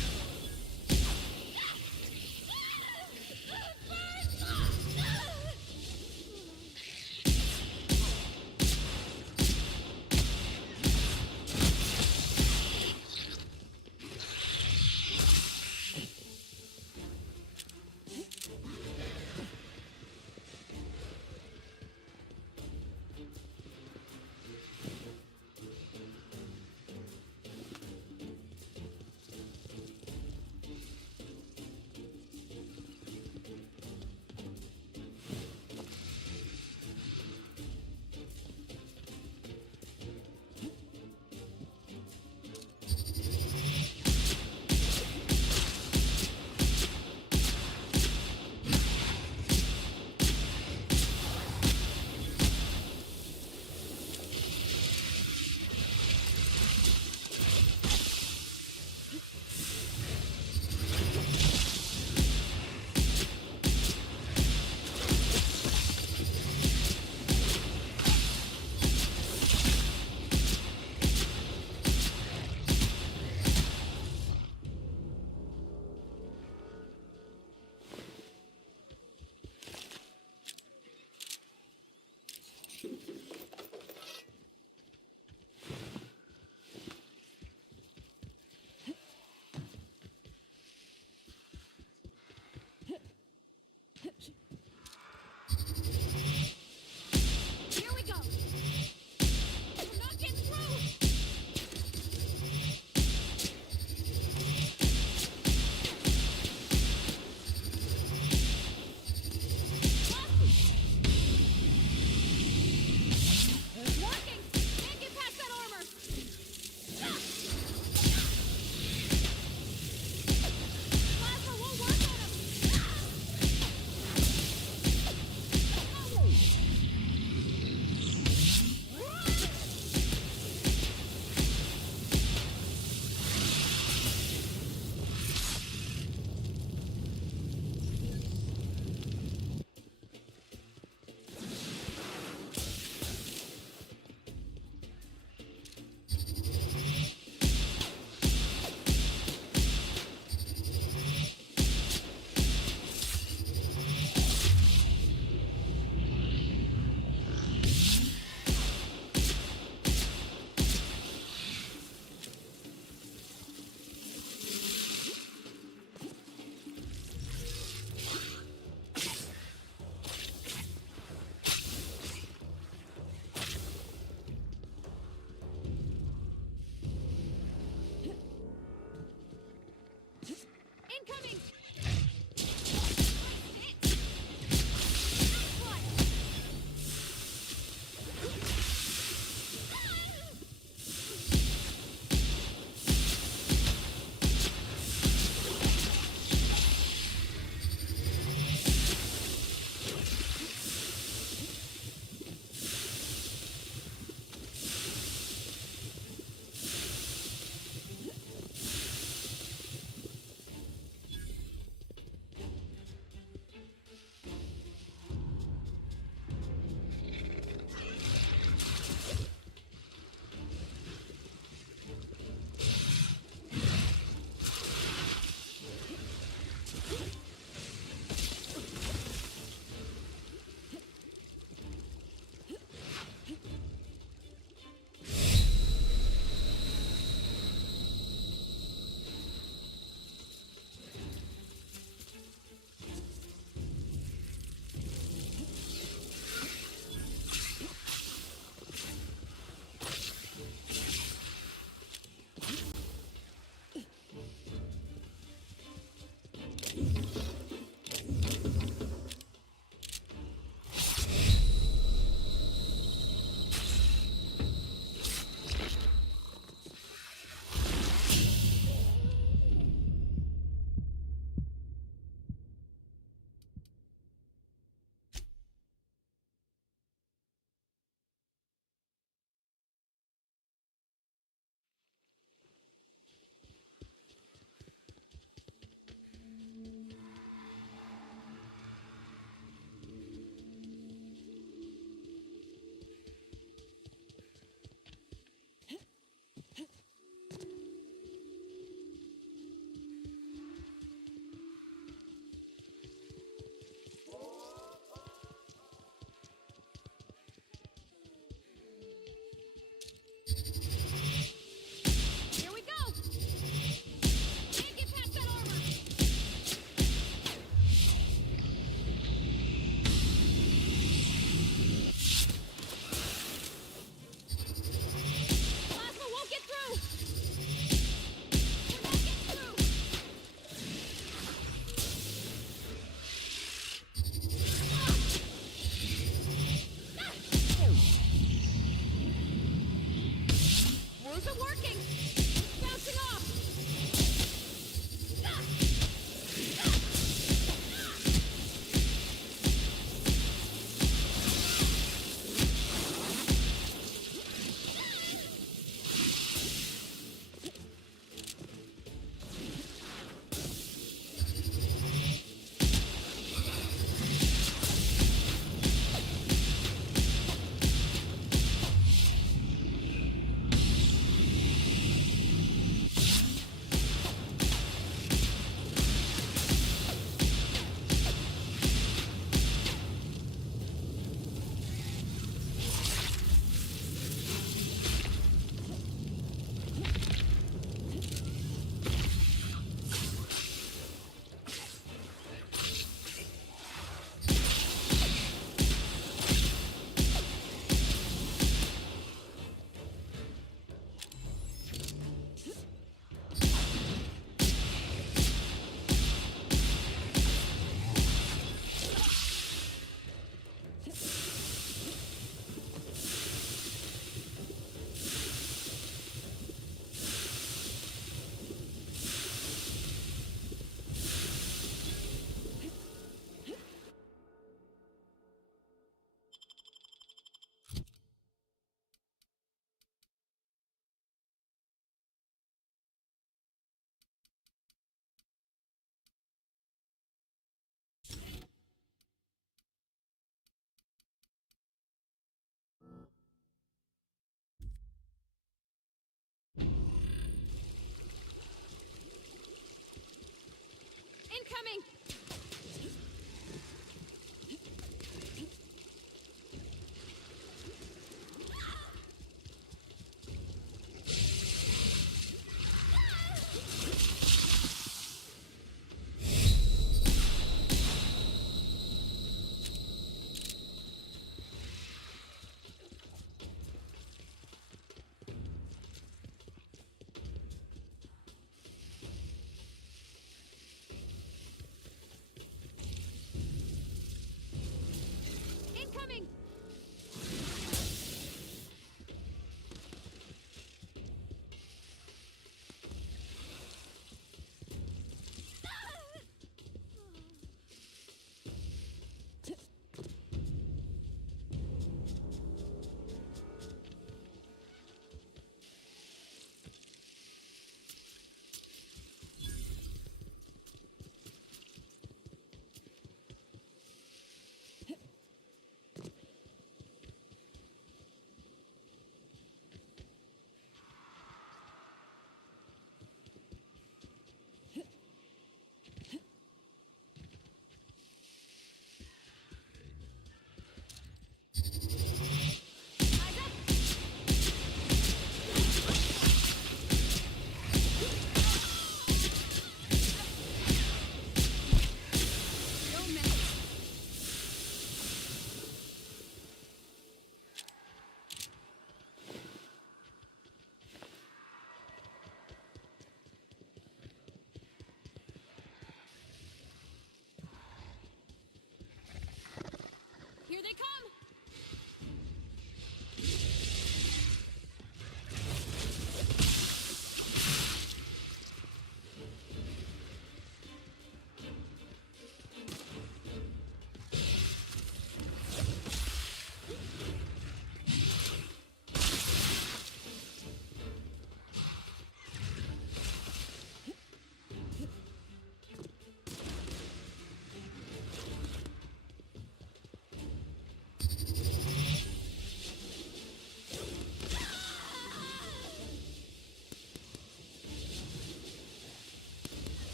arrows are working! Bouncing off! Incoming!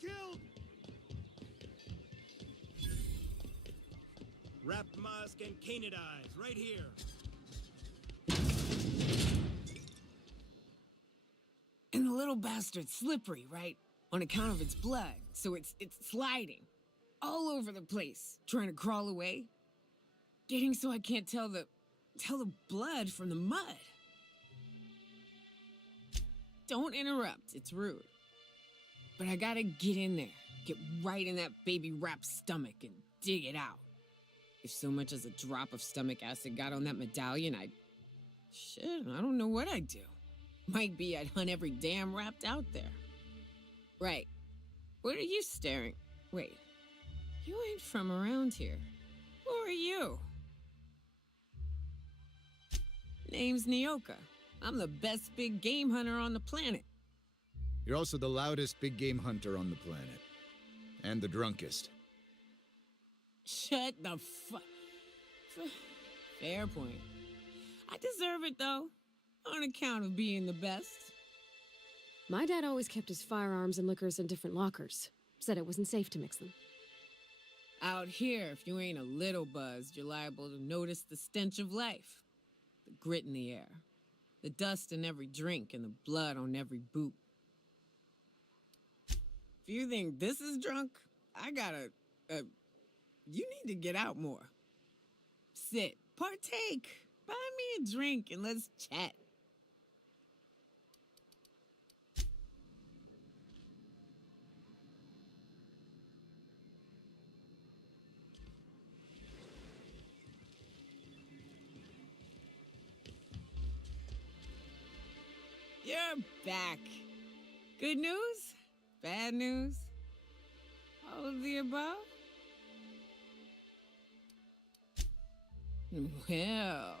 killed! Wrap musk and canid eyes, right here. And the little bastard's slippery, right? On account of its blood, so it's sliding. All over the place, trying to crawl away. Getting so I can't tell the blood from the mud. Don't interrupt, it's rude. But I gotta get in there, get right in that baby rap's stomach and dig it out. If so much as a drop of stomach acid got on that medallion, shit, I don't know what I'd do. Might be I'd hunt every damn wrapped out there. Right. What are you staring? Wait. You ain't from around here. Who are you? Name's Nyoka. I'm the best big game hunter on the planet. You're also the loudest big game hunter on the planet. And the drunkest. Shut the fuck. Fair point. I deserve it, though. On account of being the best. My dad always kept his firearms and liquors in different lockers. Said it wasn't safe to mix them. Out here, if you ain't a little buzzed, you're liable to notice the stench of life. The grit in the air. The dust in every drink and the blood on every boot. If you think this is drunk, I gotta... you need to get out more. Sit, partake, buy me a drink and let's chat. You're back. Good news? Bad news? All of the above? Well.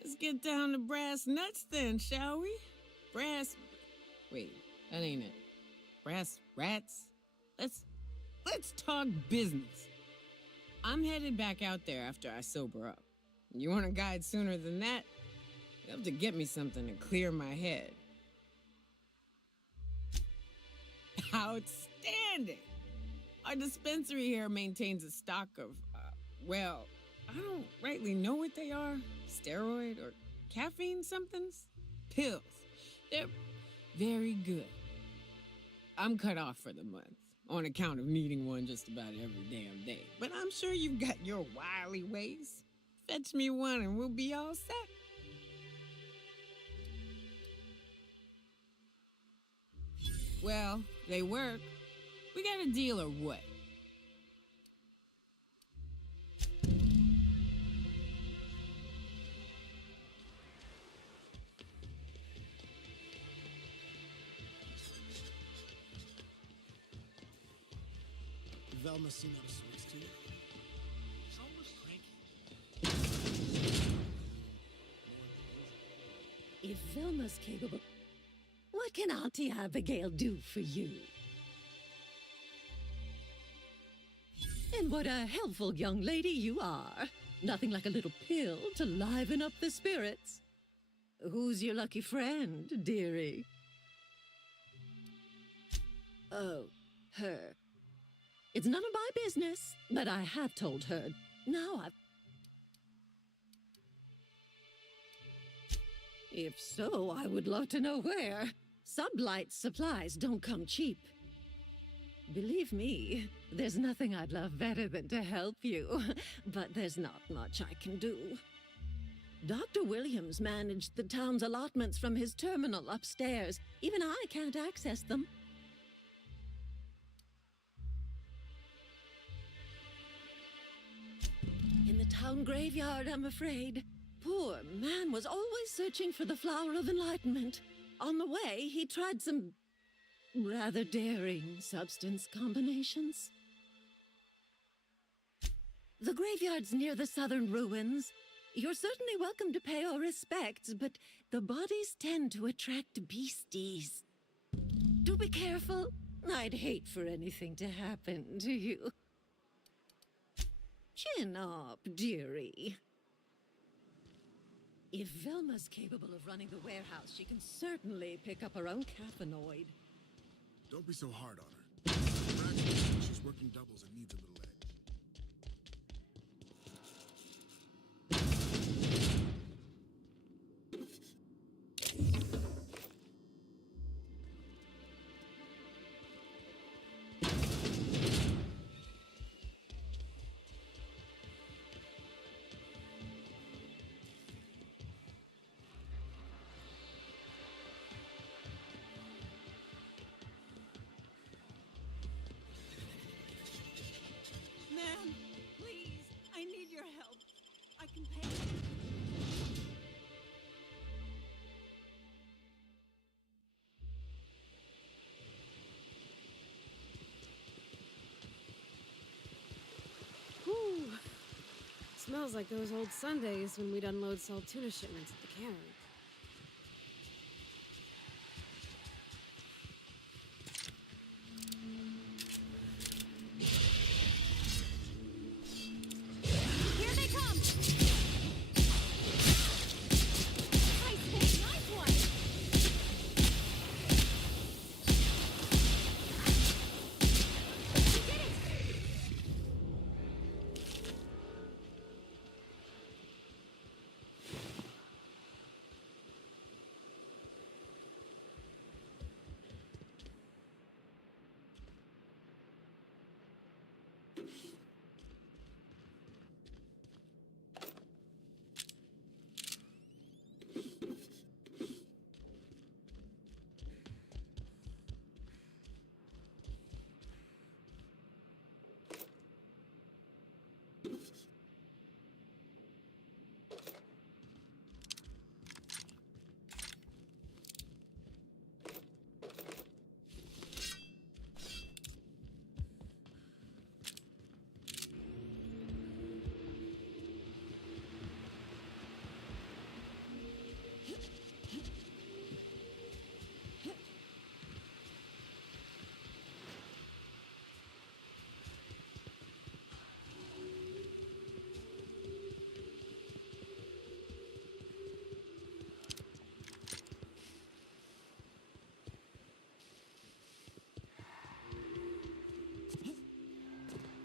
Let's get down to brass nuts then, shall we? Wait, that ain't it. Brass rats? Let's talk business. I'm headed back out there after I sober up. You want a guide sooner than that? You have to get me something to clear my head. Outstanding! Our dispensary here maintains a stock of, I don't rightly know what they are. Steroid or caffeine somethings? Pills. They're very good. I'm cut off for the month, on account of needing one just about every damn day. But I'm sure you've got your wily ways. Fetch me one and we'll be all set. Well, they work. We got a deal or what? Velma seen how to switch to it. She's almost cranky. If Velma's capable, what can Auntie Abigail do for you? And what a helpful young lady you are. Nothing like a little pill to liven up the spirits. Who's your lucky friend, dearie? Oh, her. It's none of my business, but I have told her. Now If so, I would love to know where. Sublight supplies don't come cheap. Believe me, there's nothing I'd love better than to help you, but there's not much I can do. Dr. Williams managed the town's allotments from his terminal upstairs. Even I can't access them. In the town graveyard, I'm afraid. Poor man was always searching for the flower of enlightenment. On the way, he tried some rather daring substance combinations. The graveyard's near the southern ruins. You're certainly welcome to pay our respects, but the bodies tend to attract beasties. Do be careful. I'd hate for anything to happen to you. Chin up, dearie. If Velma's capable of running the warehouse, she can certainly pick up her own caffeinoid. Don't be so hard on her. Practically, she's working doubles and needs a little egg. Ma'am, please, I need your help. I can pay. Whew. Smells like those old Sundays when we'd unload salt tuna shipments at the cannery. Here they come! Nice hit, nice one! You did it!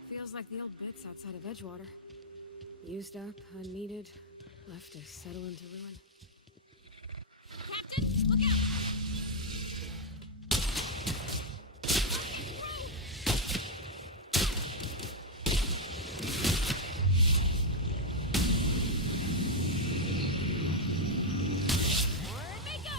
Feels like the old bits outside of Edgewater. Used up, unneeded, left to settle into ruin. Captain, look out! Where'd they go?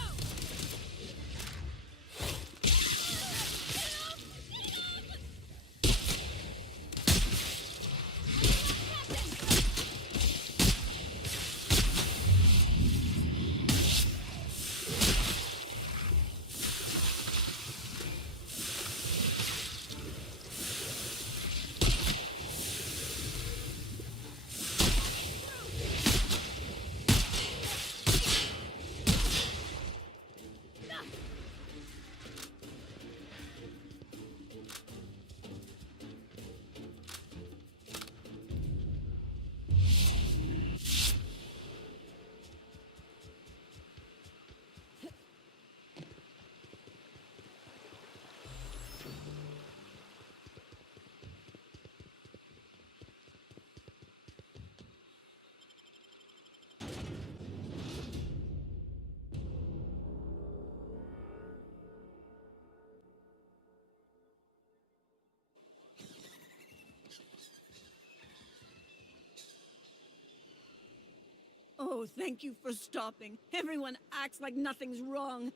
Oh, thank you for stopping. Everyone acts like nothing's wrong.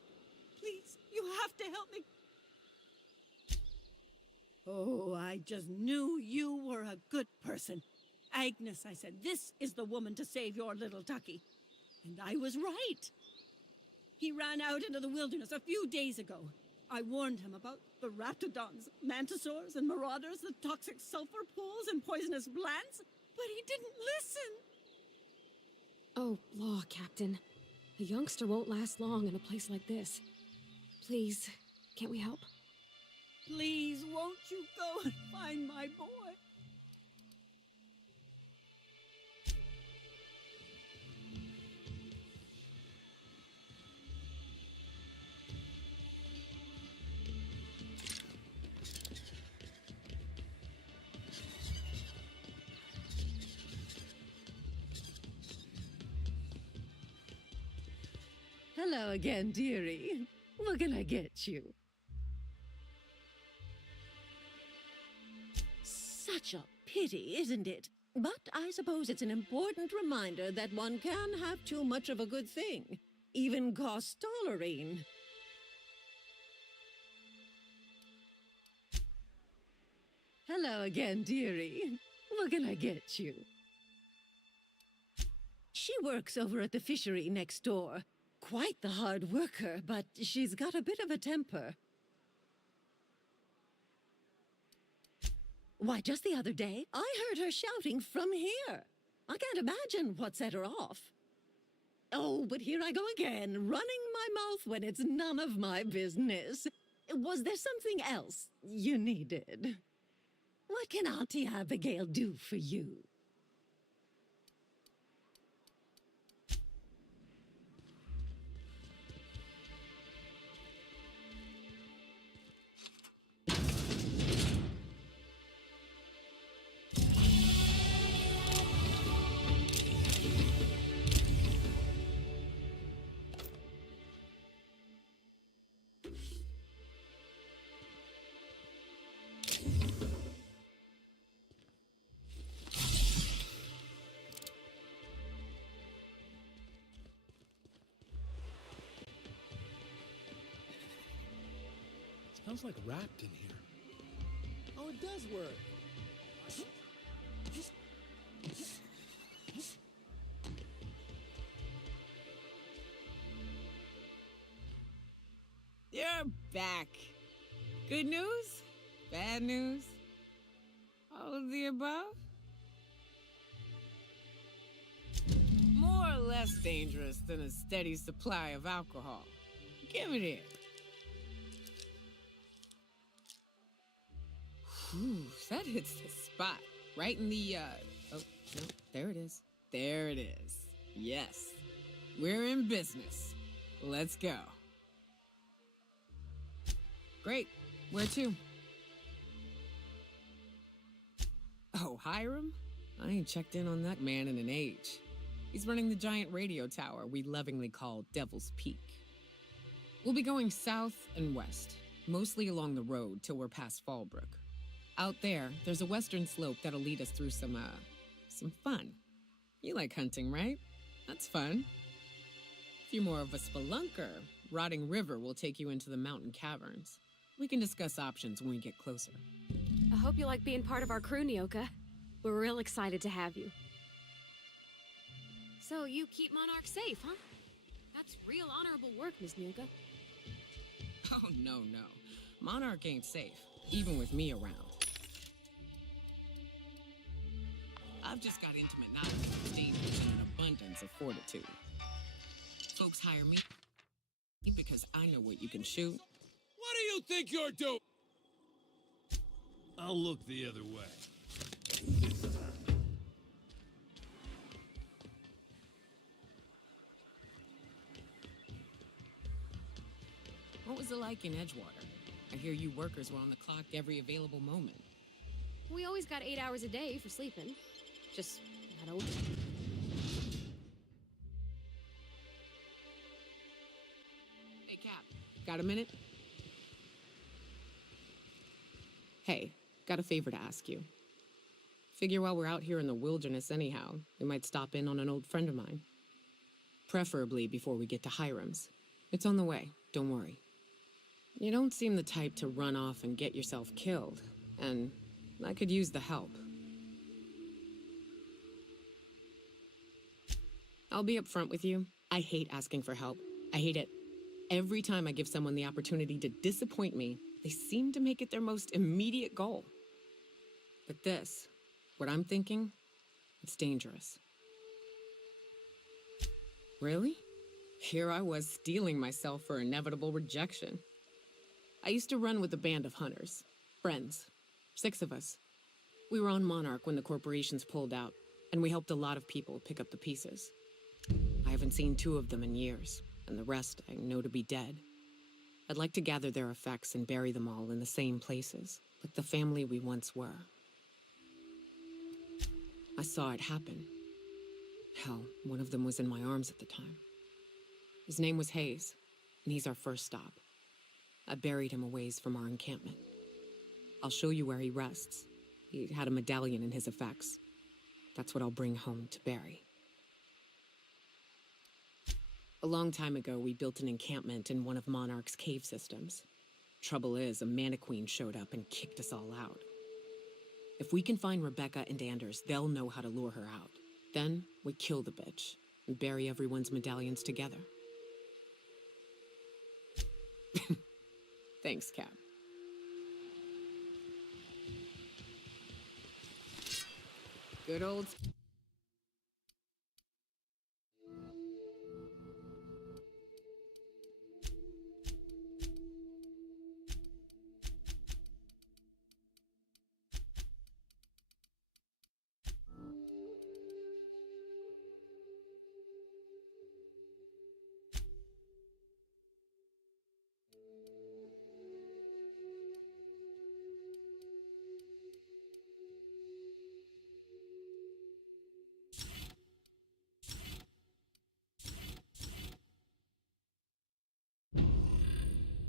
Please, you have to help me. Oh, I just knew you were a good person. Agnes, I said, this is the woman to save your little ducky. And I was right. He ran out into the wilderness a few days ago. I warned him about the raptidons, mantisaurs, and marauders, the toxic sulfur pools, and poisonous plants, but he didn't listen. Oh, law, Captain. A youngster won't last long in a place like this. Please, can't we help? Please, won't you go and find my boy? Hello again, dearie. What can I get you? Such a pity, isn't it? But I suppose it's an important reminder that one can have too much of a good thing, even cost tolerine. Hello again, dearie. What can I get you? She works over at the fishery next door. Quite the hard worker, but she's got a bit of a temper. Why, just the other day, I heard her shouting from here. I can't imagine what set her off. Oh, but here I go again, running my mouth when it's none of my business. Was there something else you needed? What can Auntie Abigail do for you? Smells like wrapped in here. Oh, it does work. You're back. Good news? Bad news? All of the above? More or less dangerous than a steady supply of alcohol. Give it here. Whew, that hits the spot. Right in the, oh, no, there it is. There it is. Yes. We're in business. Let's go. Great. Where to? Oh, Hiram? I ain't checked in on that man in an age. He's running the giant radio tower we lovingly call Devil's Peak. We'll be going south and west, mostly along the road till we're past Fallbrook. Out there, there's a western slope that'll lead us through some fun. You like hunting, right? That's fun. If you're more of a spelunker, Rotting River will take you into the mountain caverns. We can discuss options when we get closer. I hope you like being part of our crew, Nyoka. We're real excited to have you. So you keep Monarch safe, huh? That's real honorable work, Miss Nyoka. Oh, no. Monarch ain't safe, even with me around. I've just got intimate knowledge of dangers and an abundance of fortitude. Folks hire me because I know what you can shoot. What do you think you're doing? I'll look the other way. This time. What was it like in Edgewater? I hear you workers were on the clock every available moment. We always got 8 hours a day for sleeping. Just not open. Hey, Cap, got a minute? Hey, got a favor to ask you. Figure while we're out here in the wilderness anyhow, we might stop in on an old friend of mine. Preferably before we get to Hiram's. It's on the way, don't worry. You don't seem the type to run off and get yourself killed, and I could use the help. I'll be upfront with you. I hate asking for help. I hate it. Every time I give someone the opportunity to disappoint me, they seem to make it their most immediate goal. But this, what I'm thinking, it's dangerous. Really? Here I was steeling myself for inevitable rejection. I used to run with a band of hunters. Friends. 6 of us. We were on Monarch when the corporations pulled out, and we helped a lot of people pick up the pieces. I haven't seen 2 of them in years, and the rest I know to be dead. I'd like to gather their effects and bury them all in the same places, like the family we once were. I saw it happen. Hell, one of them was in my arms at the time. His name was Hayes, and he's our first stop. I buried him a ways from our encampment. I'll show you where he rests. He had a medallion in his effects. That's what I'll bring home to Barry. A long time ago, we built an encampment in one of Monarch's cave systems. Trouble is, a Mantiqueen showed up and kicked us all out. If we can find Rebecca and Anders, they'll know how to lure her out. Then, we kill the bitch and bury everyone's medallions together. Thanks, Cap. Good old...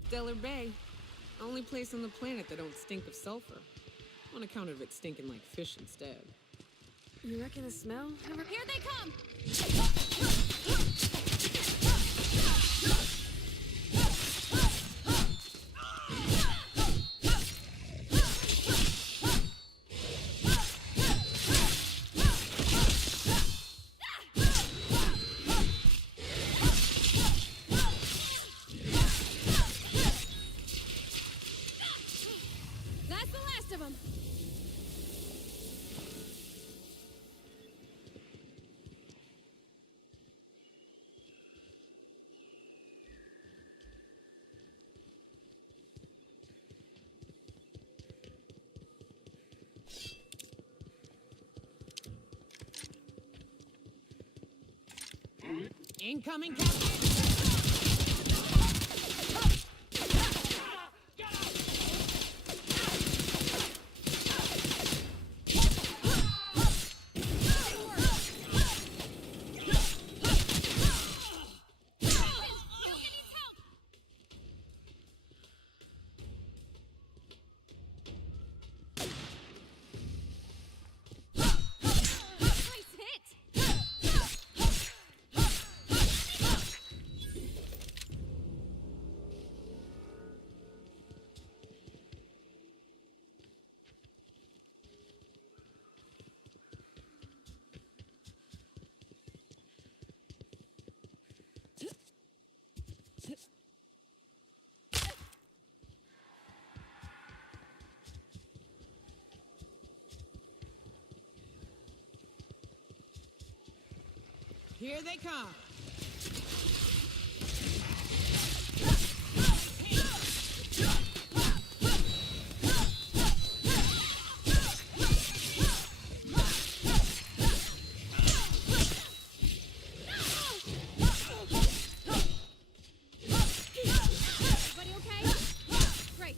Stellar Bay. Only place on the planet that don't stink of sulfur. On account of it stinking like fish instead. You reckon the smell? Here they come! That's the last of them! Incoming, Captain! Here they come. Everybody okay? Great.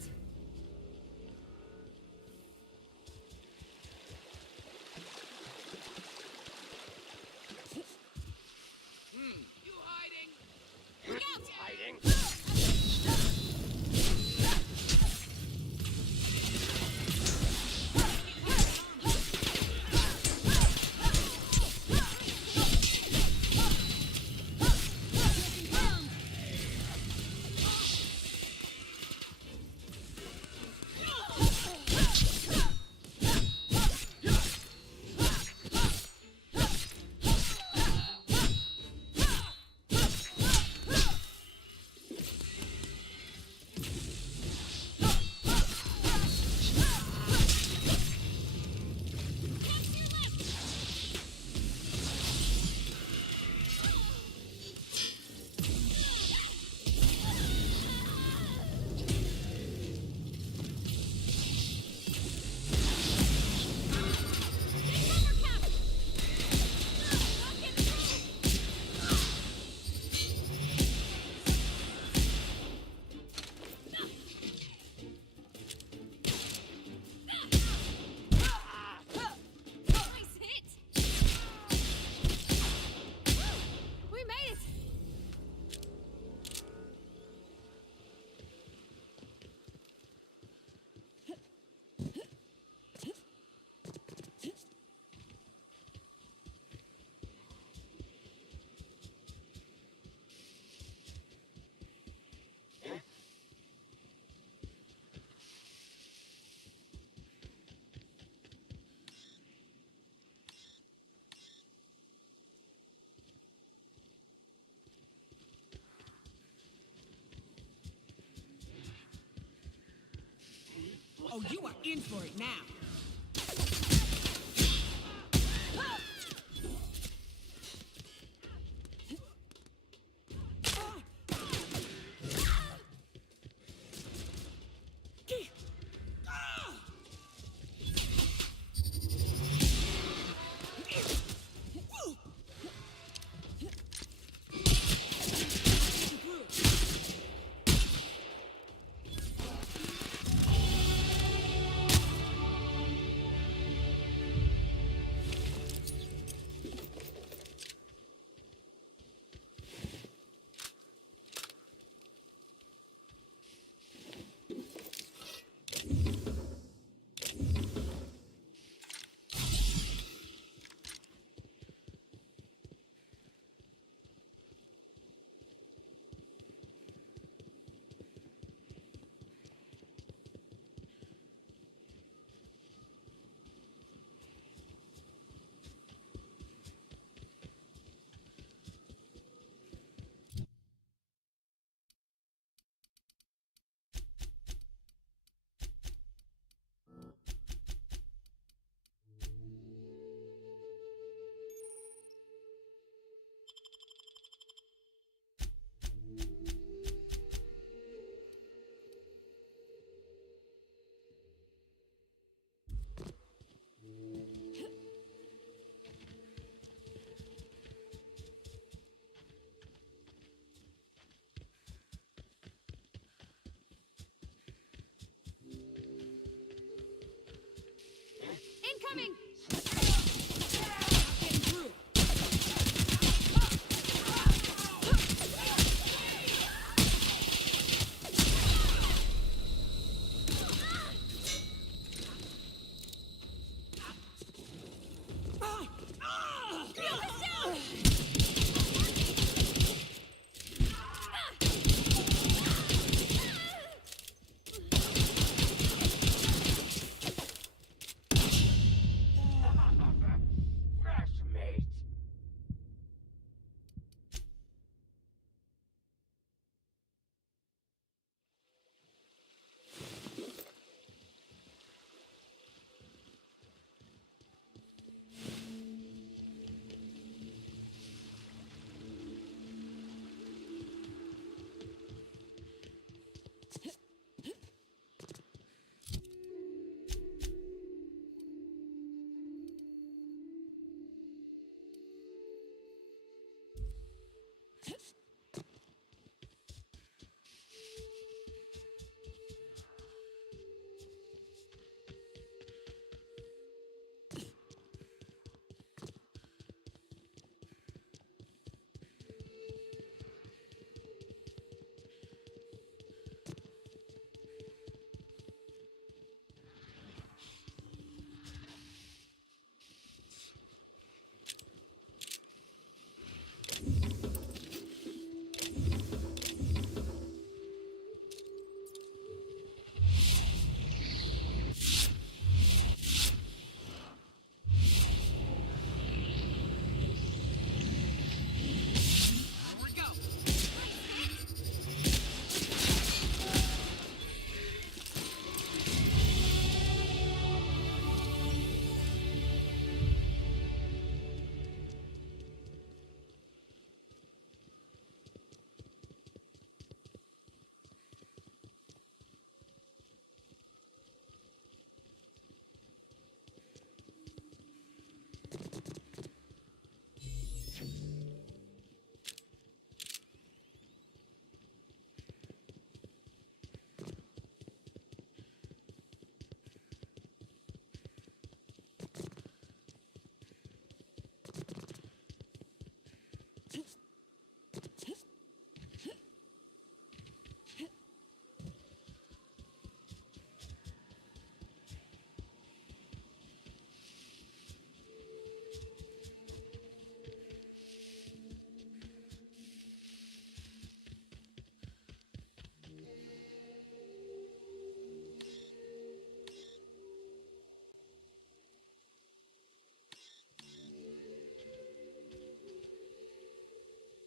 Oh, you are in for it now. Incoming! Getting through.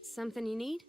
Something you need?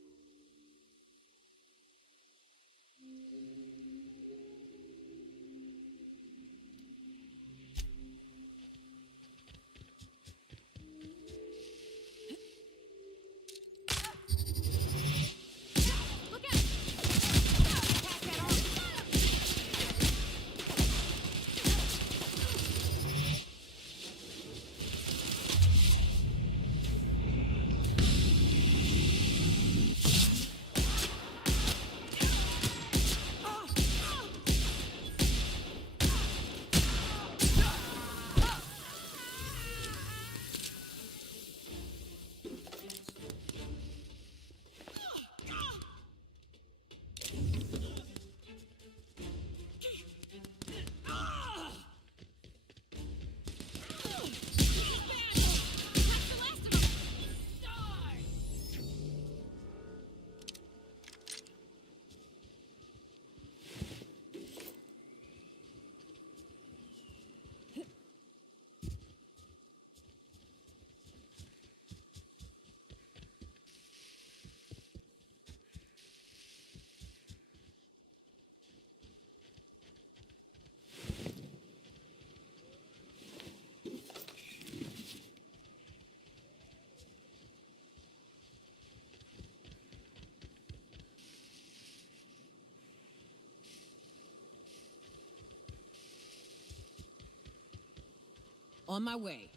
On my way.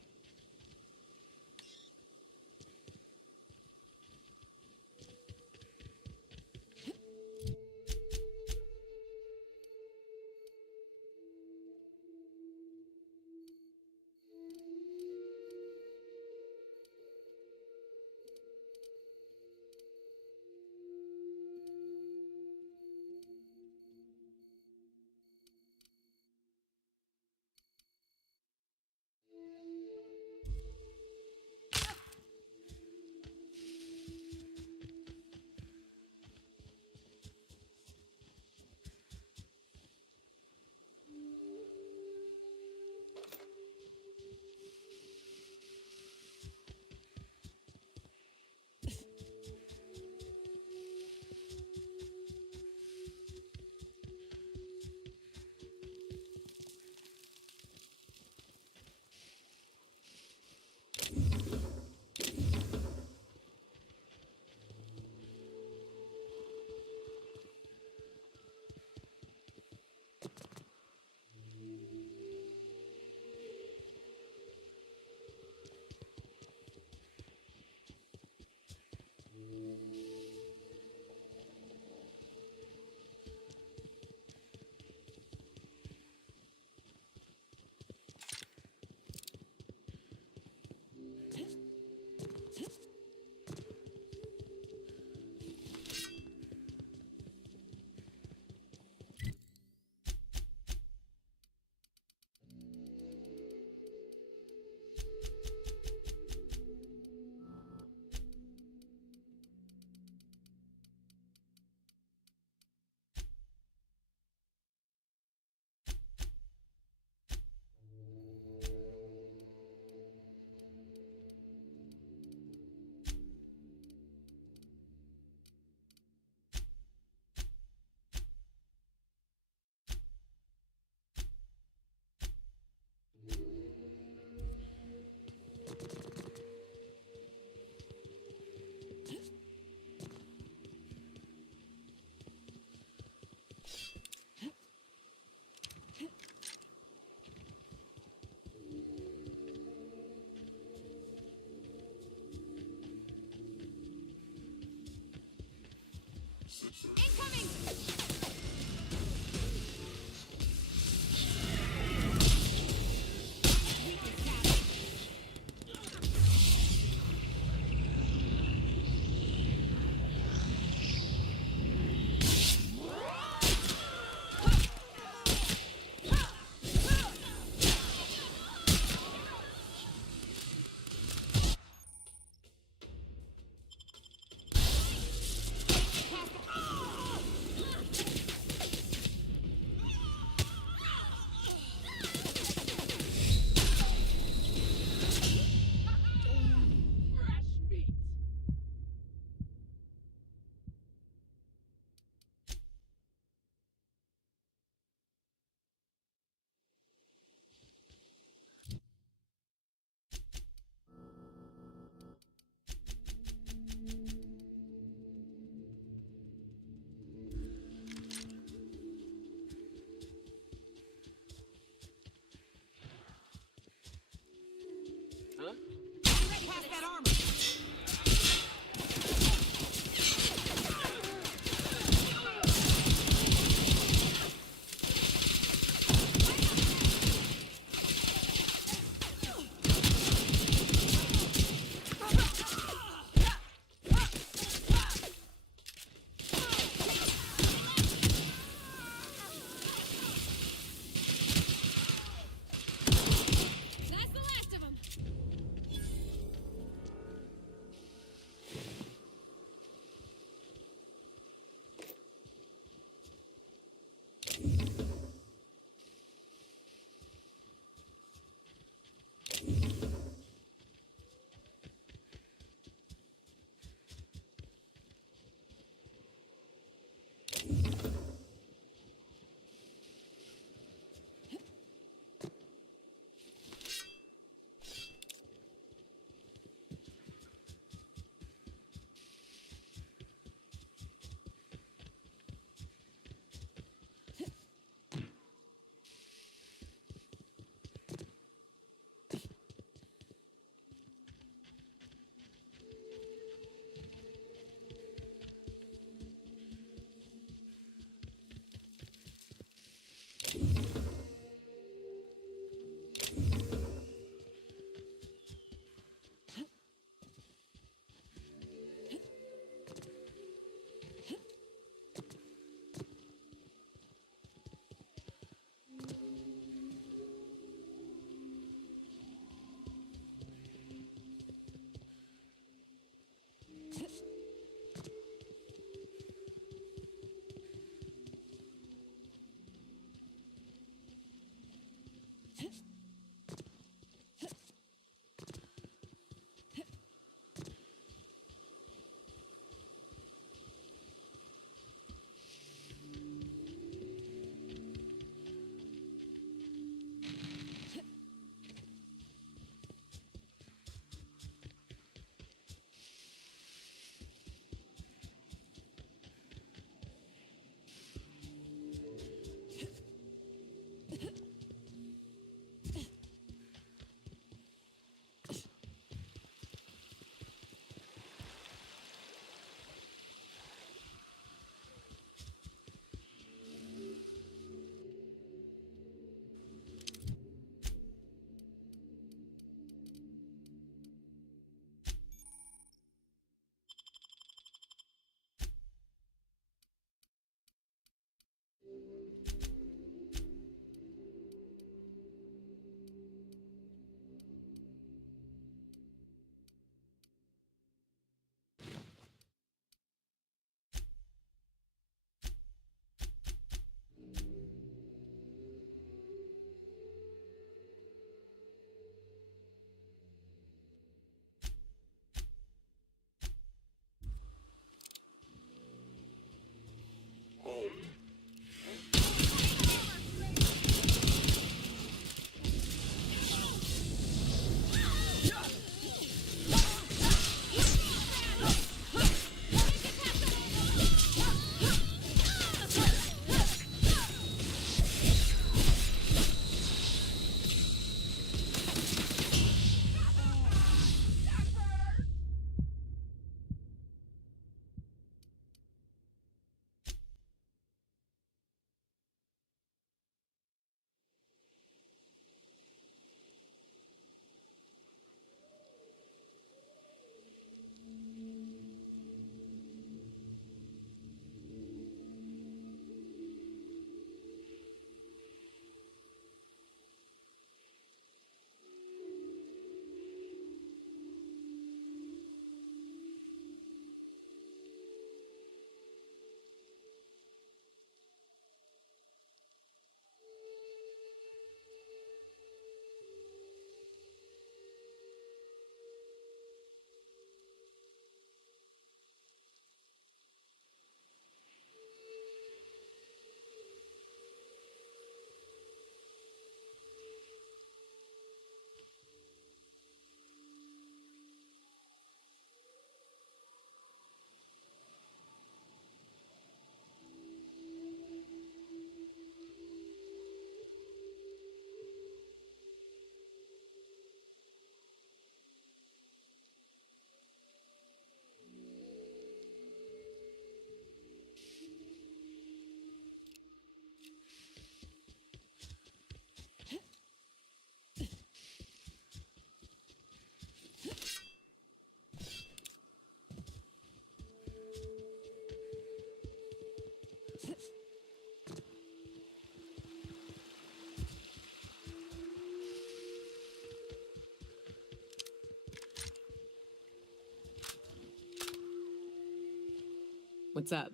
What's up?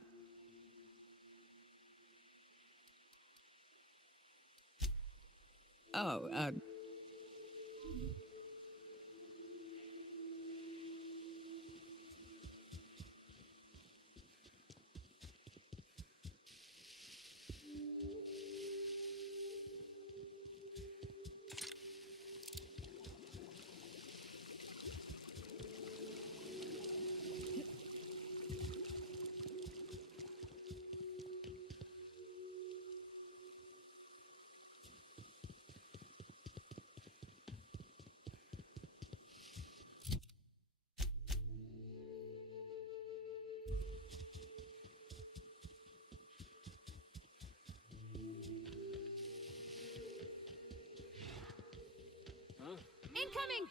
Oh, Incoming!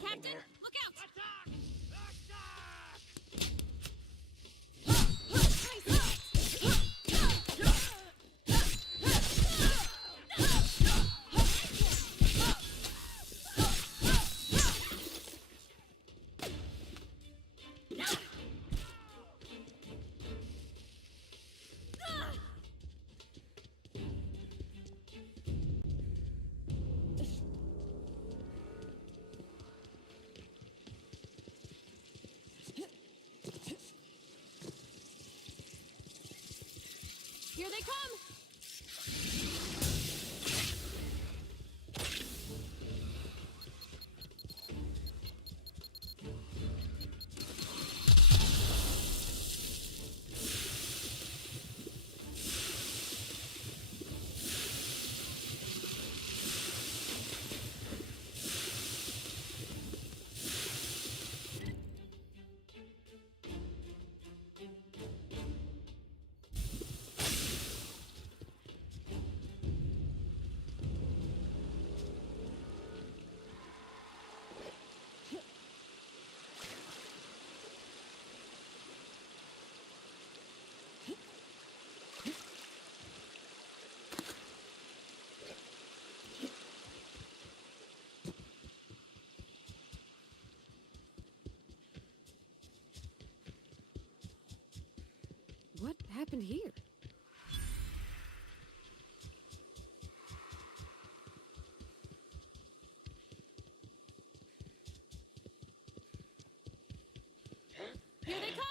Captain, look out! Here they come! What happened here? Here they come!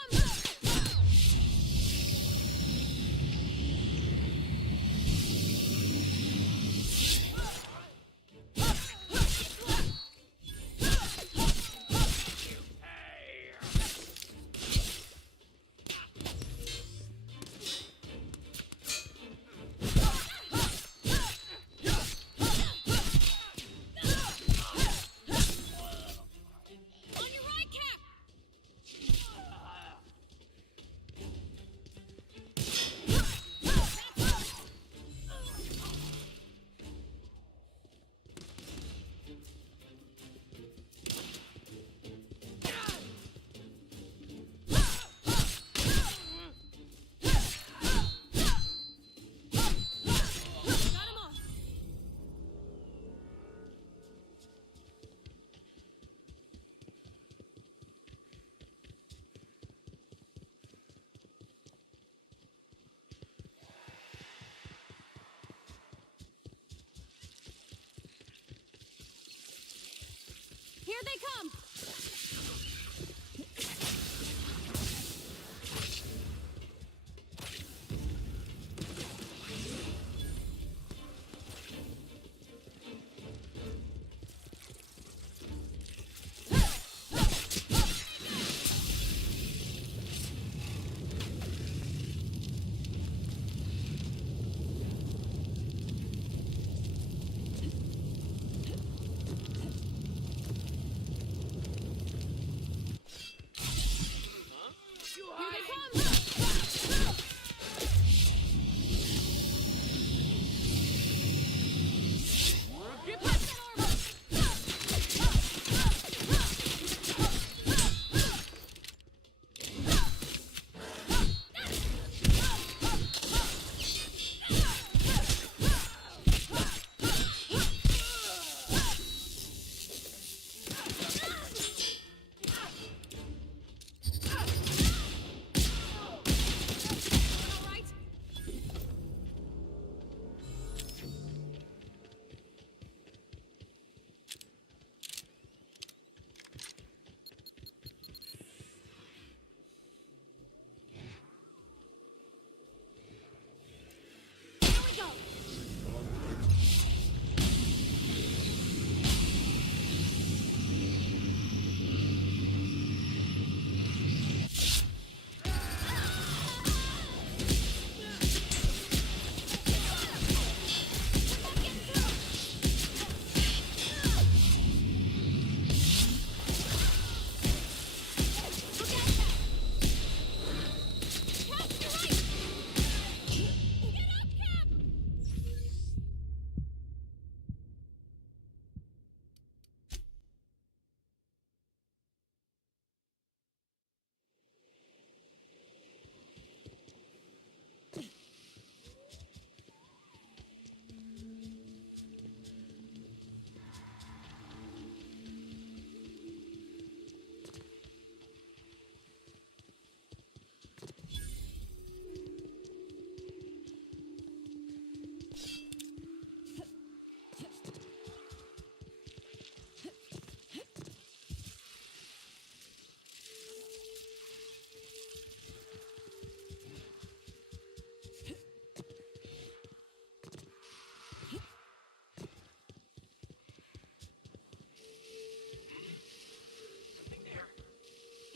Here they come!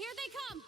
Here they come!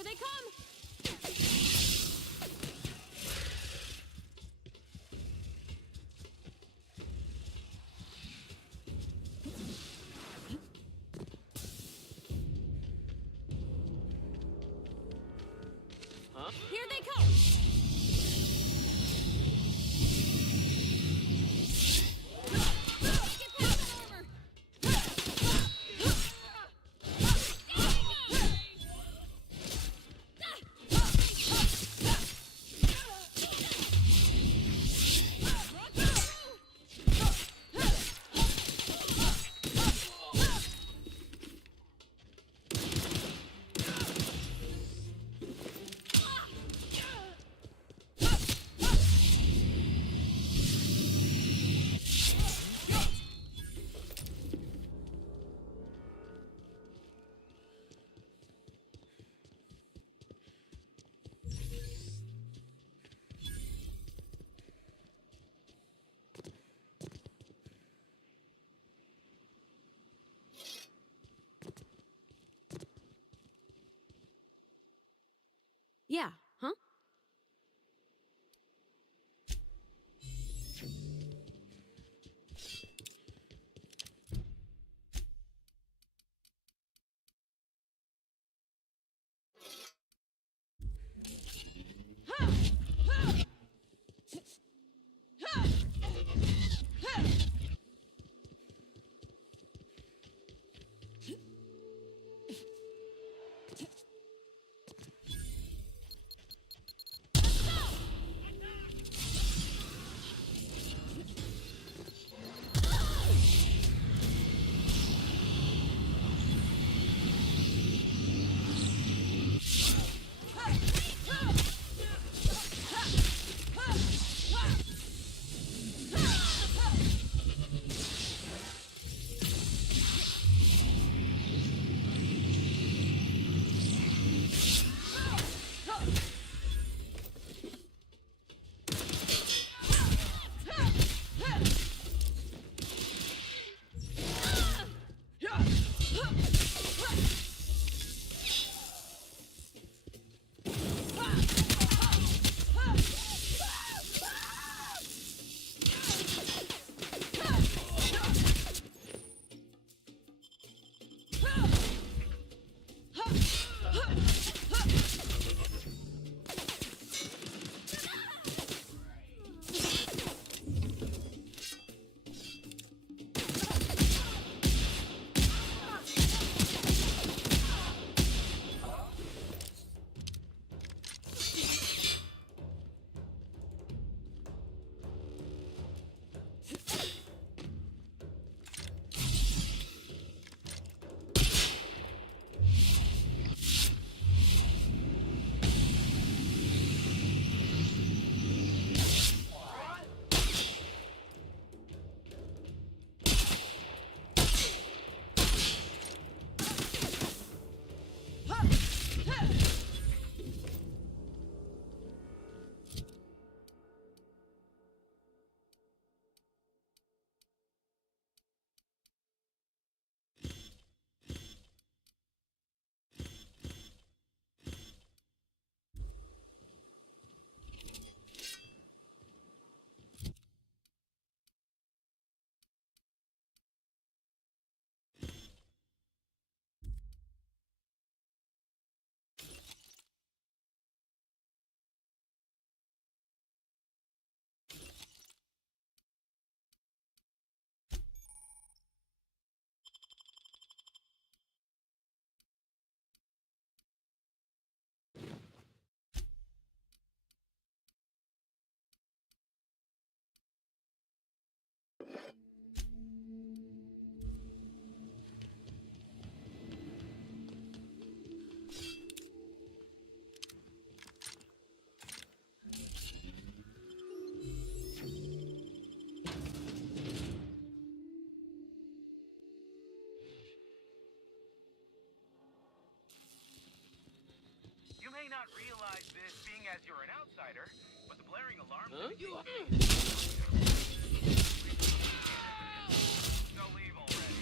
Here they come! Here they come! Get past that armor! Yeah, huh? You may not realize this being as you're an outsider, but the blaring alarms so leave already.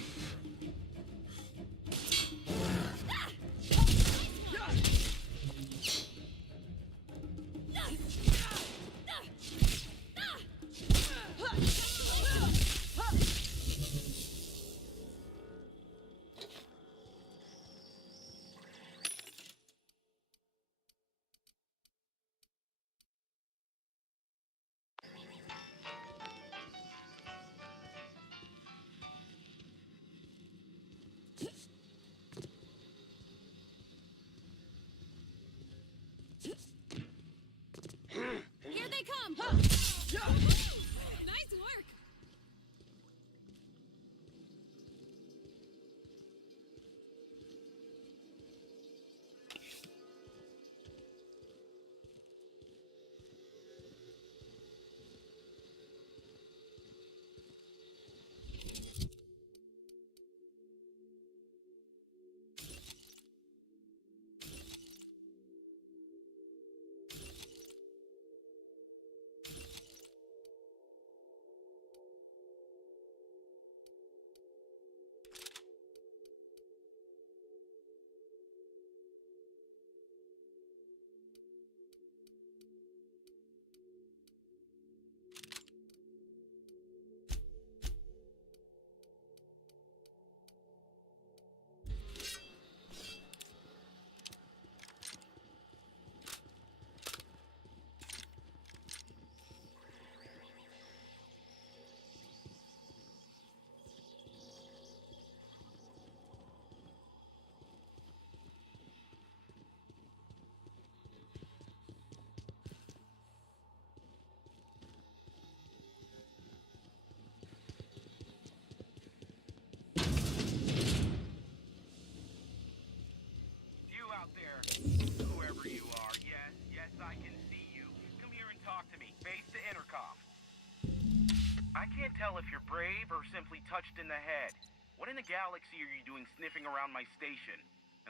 I can't tell if you're brave or simply touched in the head. What in the galaxy are you doing sniffing around my station?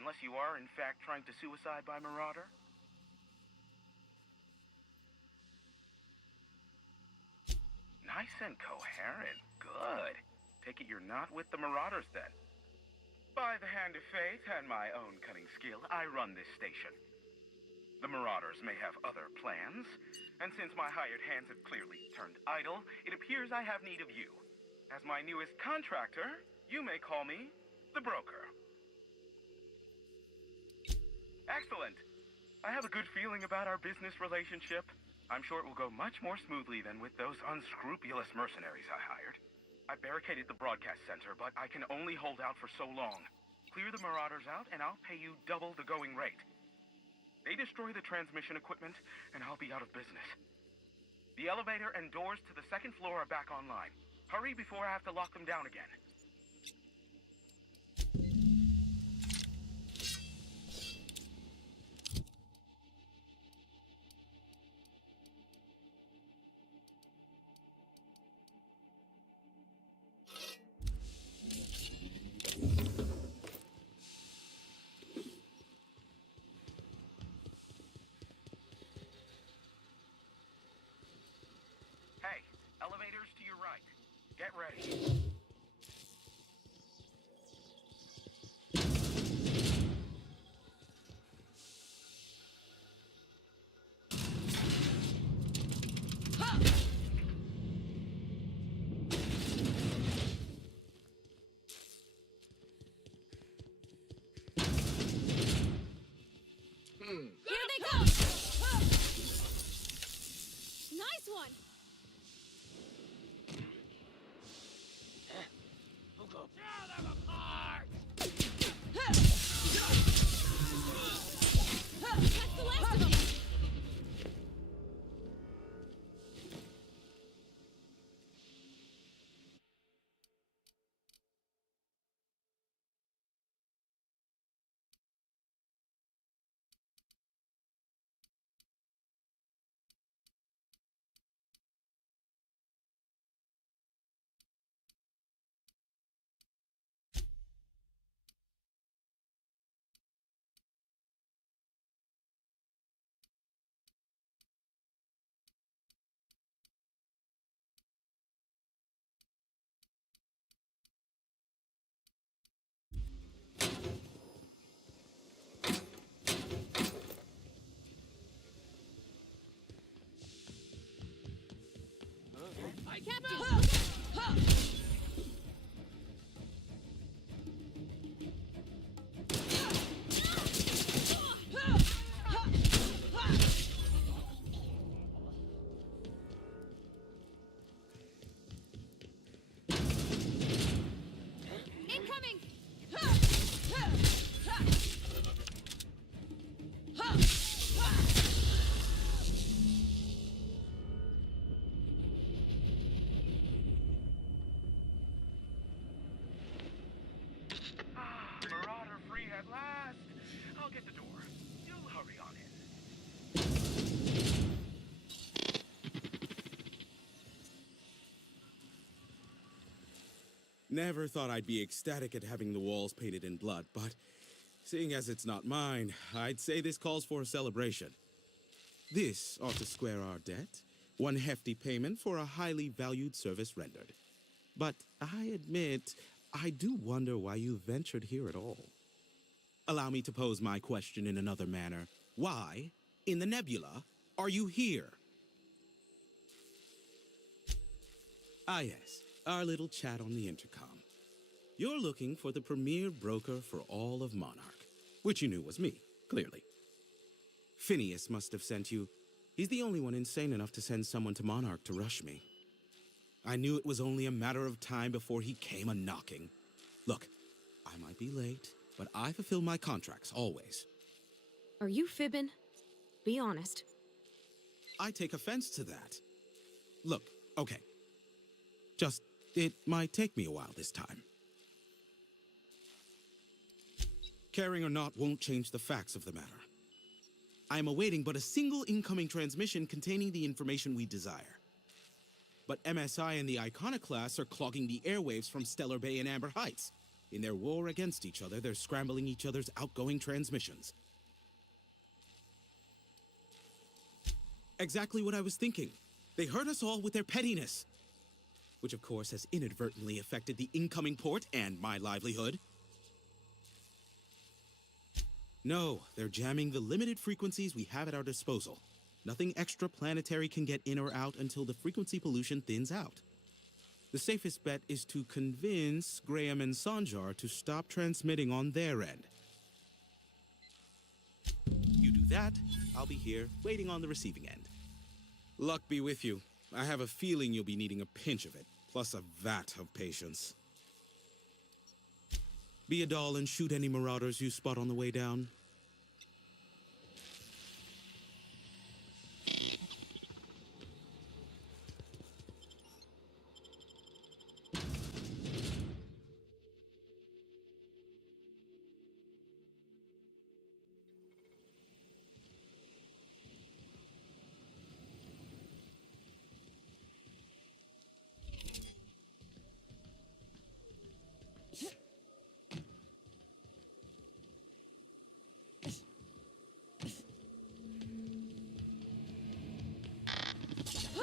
Unless you are, in fact, trying to suicide by Marauder? Nice and coherent. Good. Take it you're not with the Marauders, then. By the hand of fate and my own cunning skill, I run this station. The Marauders may have other plans, and since my hired hands have clearly turned idle, it appears I have need of you. As my newest contractor, you may call me the Broker. Excellent. I have a good feeling about our business relationship. I'm sure it will go much more smoothly than with those unscrupulous mercenaries I hired. I barricaded the broadcast center, but I can only hold out for so long. Clear the Marauders out, and I'll pay you double the going rate. They destroy the transmission equipment, and I'll be out of business. The elevator and doors to the second floor are back online. Hurry before I have to lock them down again. Hey, elevators to your right. Get ready. Here they come! Nice one! That's the last of them! Incoming! Marauder free at last. I'll get the door. You'll hurry on in. Never thought I'd be ecstatic at having the walls painted in blood, but seeing as it's not mine, I'd say this calls for a celebration. This ought to square our debt. One hefty payment for a highly valued service rendered. But I admit, I do wonder why you ventured here at all. Allow me to pose my question in another manner. Why, in the nebula, are you here? Ah yes, our little chat on the intercom. You're looking for the premier broker for all of Monarch, which you knew was me, clearly. Phineas must have sent you. He's the only one insane enough to send someone to Monarch to rush me. I knew it was only a matter of time before he came a-knocking. Look, I might be late, but I fulfill my contracts, always. Are you fibbing? Be honest. I take offense to that. Look, okay. Just, it might take me a while this time. Caring or not won't change the facts of the matter. I am awaiting but a single incoming transmission containing the information we desire. but MSI and the Iconoclasts are clogging the airwaves from Stellar Bay and Amber Heights. In their war against each other, they're scrambling each other's outgoing transmissions. Exactly what I was thinking. They hurt us all with their pettiness. Which of course has inadvertently affected the incoming port and my livelihood. No, they're jamming the limited frequencies we have at our disposal. Nothing extraplanetary can get in or out until the frequency pollution thins out. The safest bet is to convince Graham and Sanjar to stop transmitting on their end. You do that, I'll be here, waiting on the receiving end. Luck be with you. I have a feeling you'll be needing a pinch of it, plus a vat of patience. Be a doll and shoot any marauders you spot on the way down.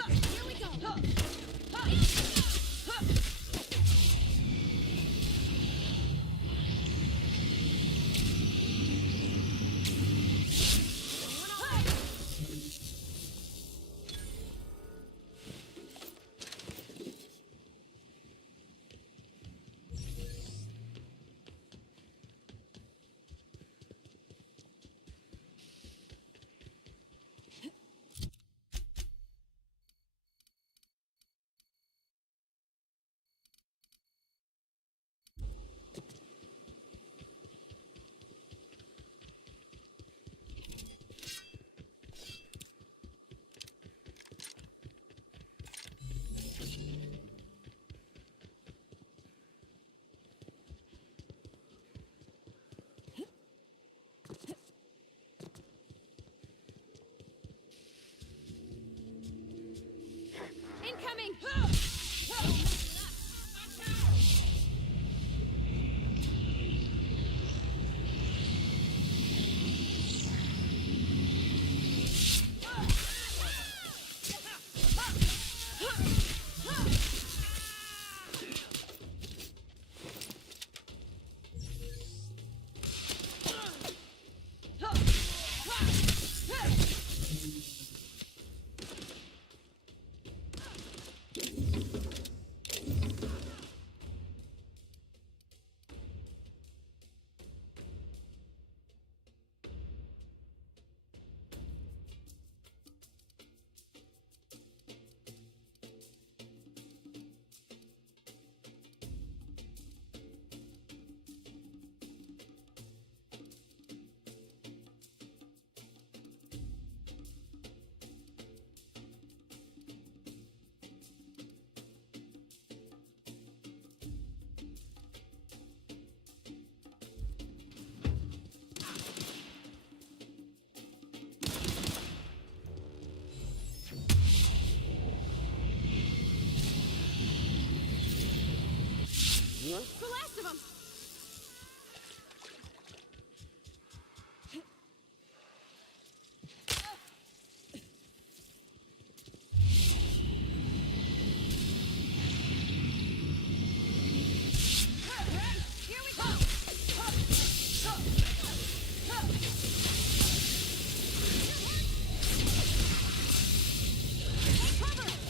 Here we go! Incoming! The last of them! Here we go! Cover!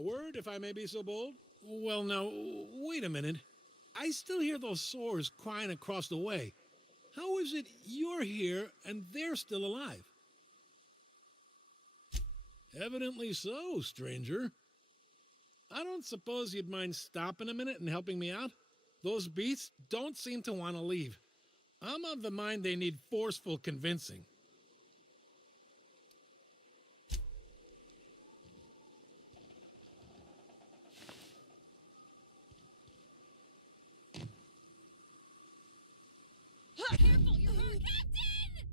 A word, if I may be so bold? Well, now, wait a minute. I still hear those sores crying across the way. How is it you're here and they're still alive? Evidently so, stranger. I don't suppose you'd mind stopping a minute and helping me out? Those beasts don't seem to want to leave. I'm of the mind they need forceful convincing. Careful, you're hurt! Captain!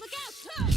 Look out!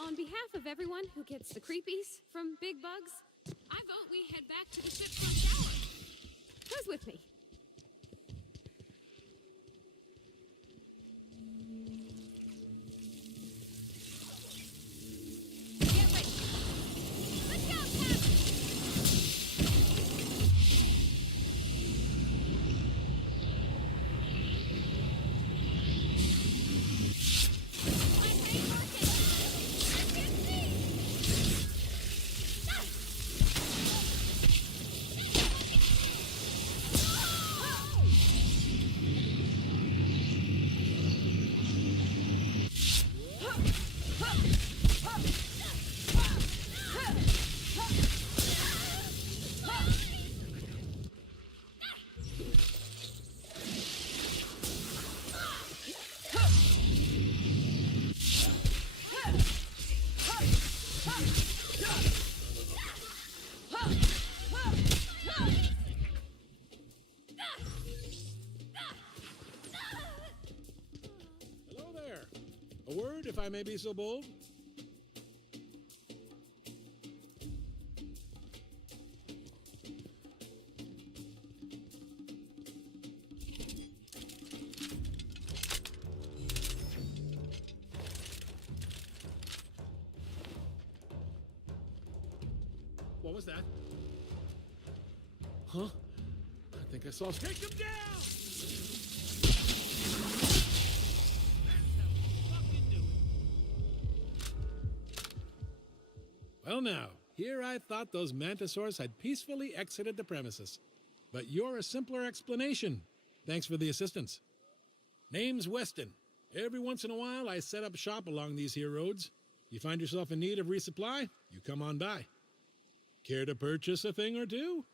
On behalf of everyone who gets the creepies from big bugs, I vote we head back to the ship for a shower. who's with me? Get ready. Let's go, Cap! Hello there. A word, if I may be so bold? What was that? Huh? I think I saw... Take them down! Well now, here I thought those mantisaurs had peacefully exited the premises. But you're a simpler explanation. Thanks for the assistance. Name's Weston. Every once in a while I set up shop along these here roads. You find yourself in need of resupply, you come on by. Care to purchase a thing or two?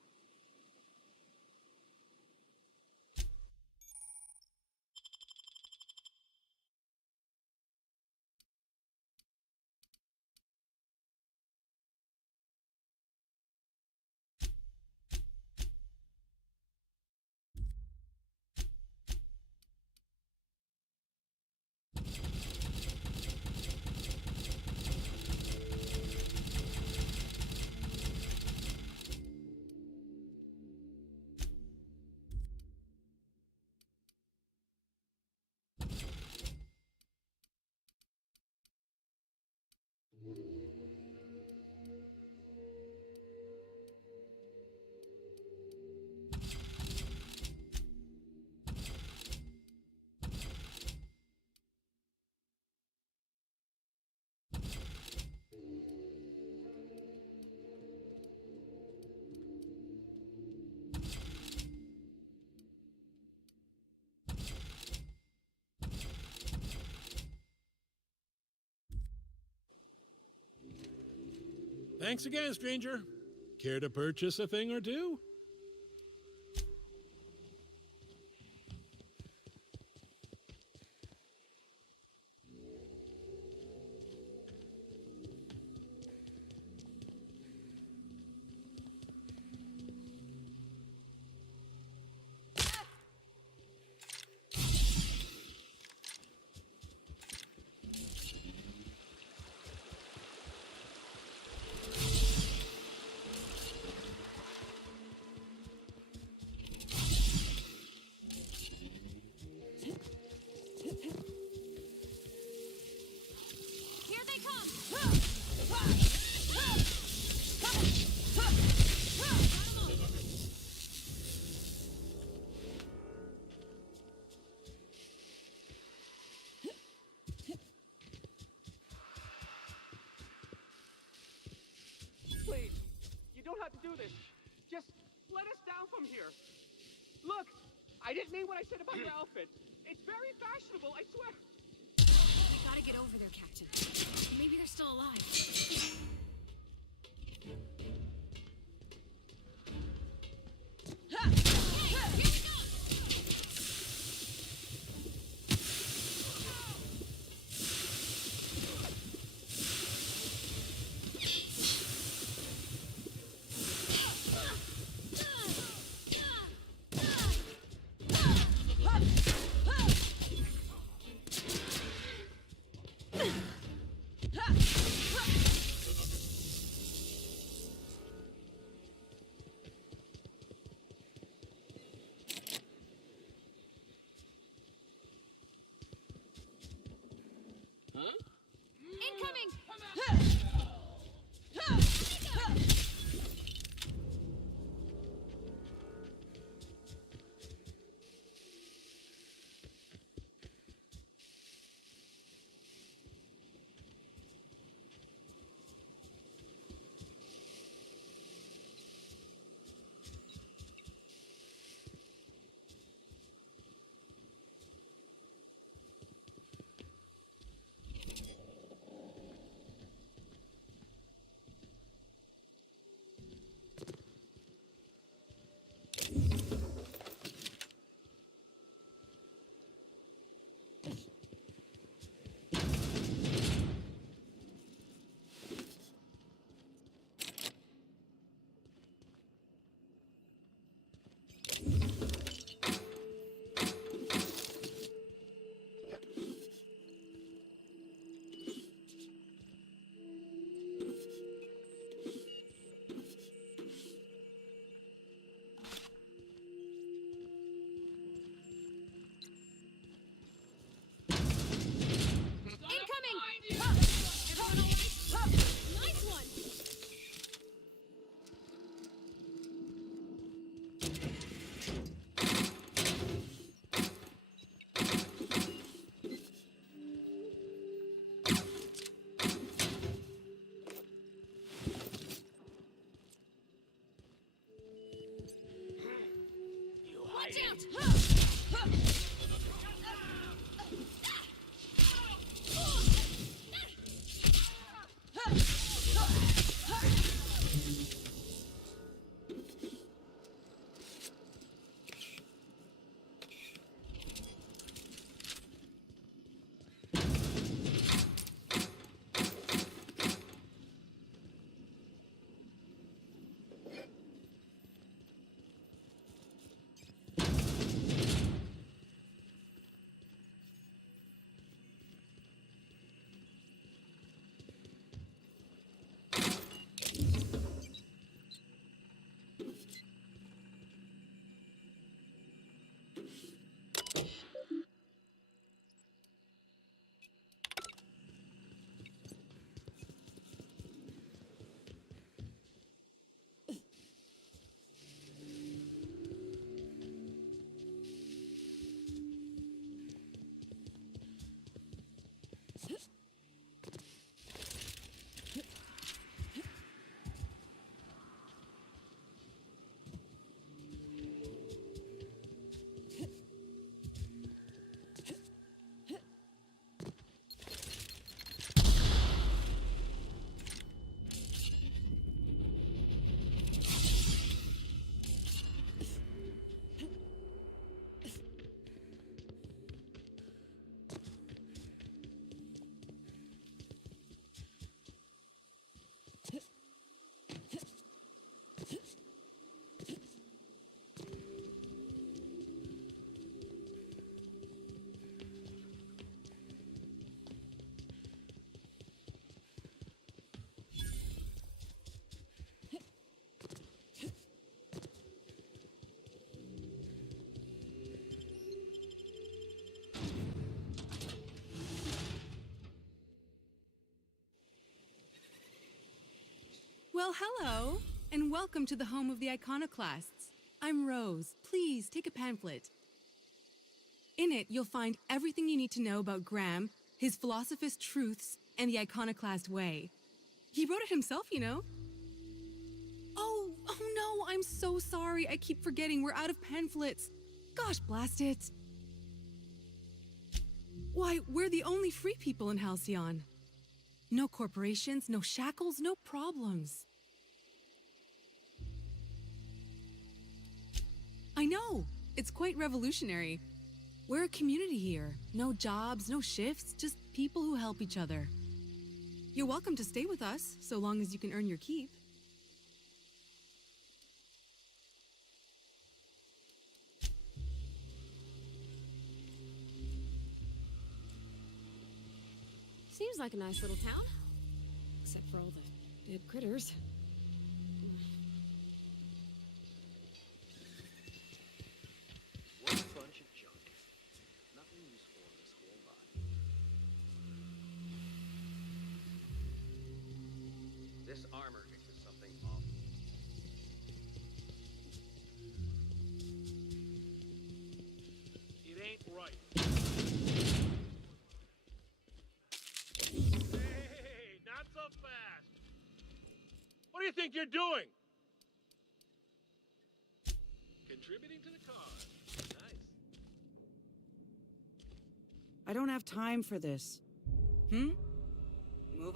Thanks again, stranger. Care to purchase a thing or two? Here they come! Please, you don't have to do this. Just let us down from here. Look, I didn't mean what I said about your outfit. It's very fashionable, I swear. We gotta get over there, Captain. Maybe they're still alive. Incoming! Well, hello, and welcome to the home of the Iconoclasts. I'm Rose. Please take a pamphlet. In it, you'll find everything you need to know about Graham, his philosophist truths, and the Iconoclast way. He wrote it himself, you know. Oh no, I'm so sorry. I keep forgetting we're out of pamphlets. Gosh, blast it. Why, we're the only free people in Halcyon. No corporations, no shackles, no problems. I know, it's quite revolutionary. We're a community here. No jobs, no shifts, just people who help each other. You're welcome to stay with us, so long as you can earn your keep. Seems like a nice little town. Except for all the dead critters. What a bunch of junk. Nothing useful in this whole lot. This armor fixes something awful. It ain't right. Hey, not so fast. What do you think you're doing? Contributing to the cause. Nice. I don't have time for this. Move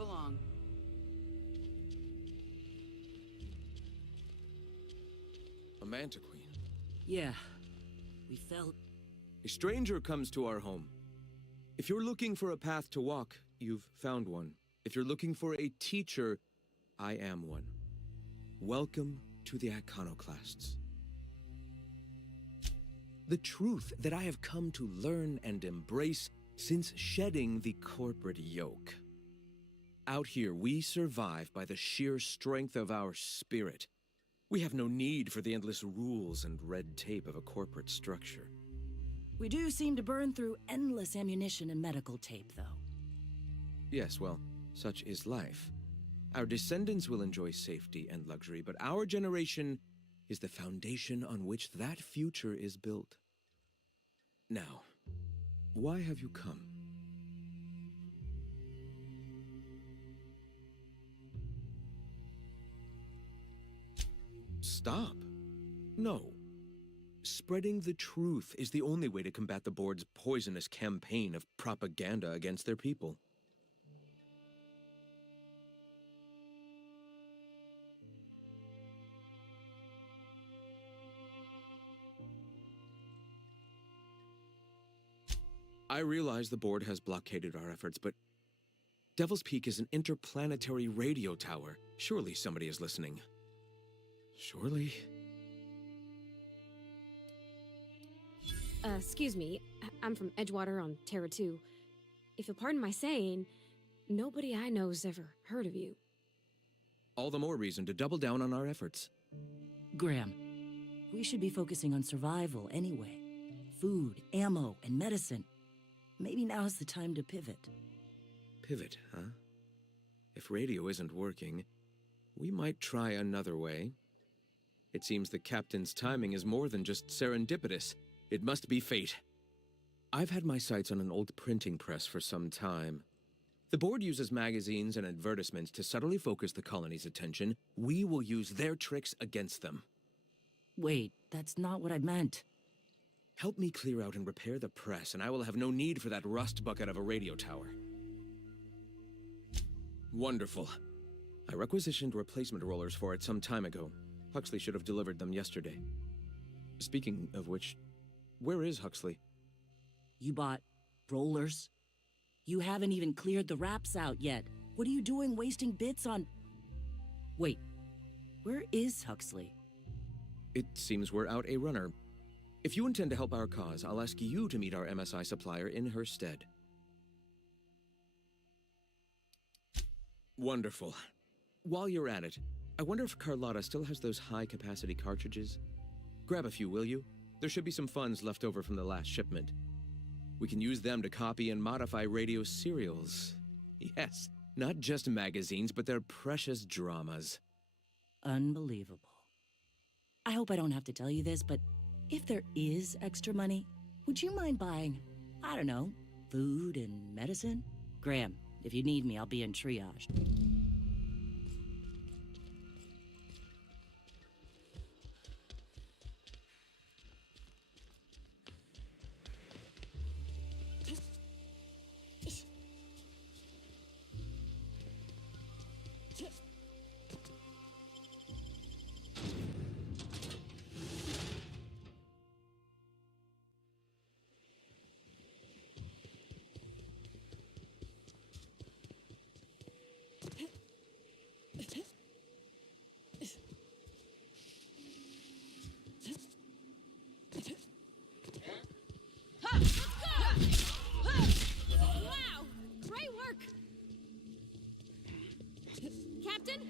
along. A Manta Queen. Yeah, we felt... A stranger comes to our home. If you're looking for a path to walk, you've found one. If you're looking for a teacher, I am one. Welcome to the Iconoclasts. The truth that I have come to learn and embrace since shedding the corporate yoke. Out here, we survive by the sheer strength of our spirit. We have no need for the endless rules and red tape of a corporate structure. We do seem to burn through endless ammunition and medical tape, though. Yes, well, such is life. Our descendants will enjoy safety and luxury, but our generation is the foundation on which that future is built. Now, why have you come? Stop. No. Spreading the truth is the only way to combat the board's poisonous campaign of propaganda against their people. I realize the board has blockaded our efforts, but Devil's Peak is an interplanetary radio tower. Surely somebody is listening. Surely? Excuse me. I'm from Edgewater on Terra 2. If you'll pardon my saying, nobody I know's ever heard of you. All the more reason to double down on our efforts. Graham, we should be focusing on survival anyway. Food, ammo, and medicine. Maybe now's the time to pivot. Pivot, huh? If radio isn't working, we might try another way. It seems the captain's timing is more than just serendipitous. It must be fate. I've had my sights on an old printing press for some time. The board uses magazines and advertisements to subtly focus the colony's attention. We will use their tricks against them. Wait, that's not what I meant. Help me clear out and repair the press, and I will have no need for that rust bucket of a radio tower. Wonderful. I requisitioned replacement rollers for it some time ago. Huxley should have delivered them yesterday. Speaking of which, where is Huxley? You bought rollers? You haven't even cleared the wraps out yet. What are you doing wasting bits on... Wait, where is Huxley? It seems we're out a runner. If you intend to help our cause, I'll ask you to meet our MSI supplier in her stead. Wonderful. While you're at it, I wonder if Carlotta still has those high-capacity cartridges? Grab a few, will you? There should be some funds left over from the last shipment. We can use them to copy and modify radio serials. Yes, not just magazines, but their precious dramas. unbelievable. I hope I don't have to tell you this, but if there is extra money, would you mind buying, I don't know, food and medicine? Graham, if you need me, I'll be in triage. Wow! Great work! Captain?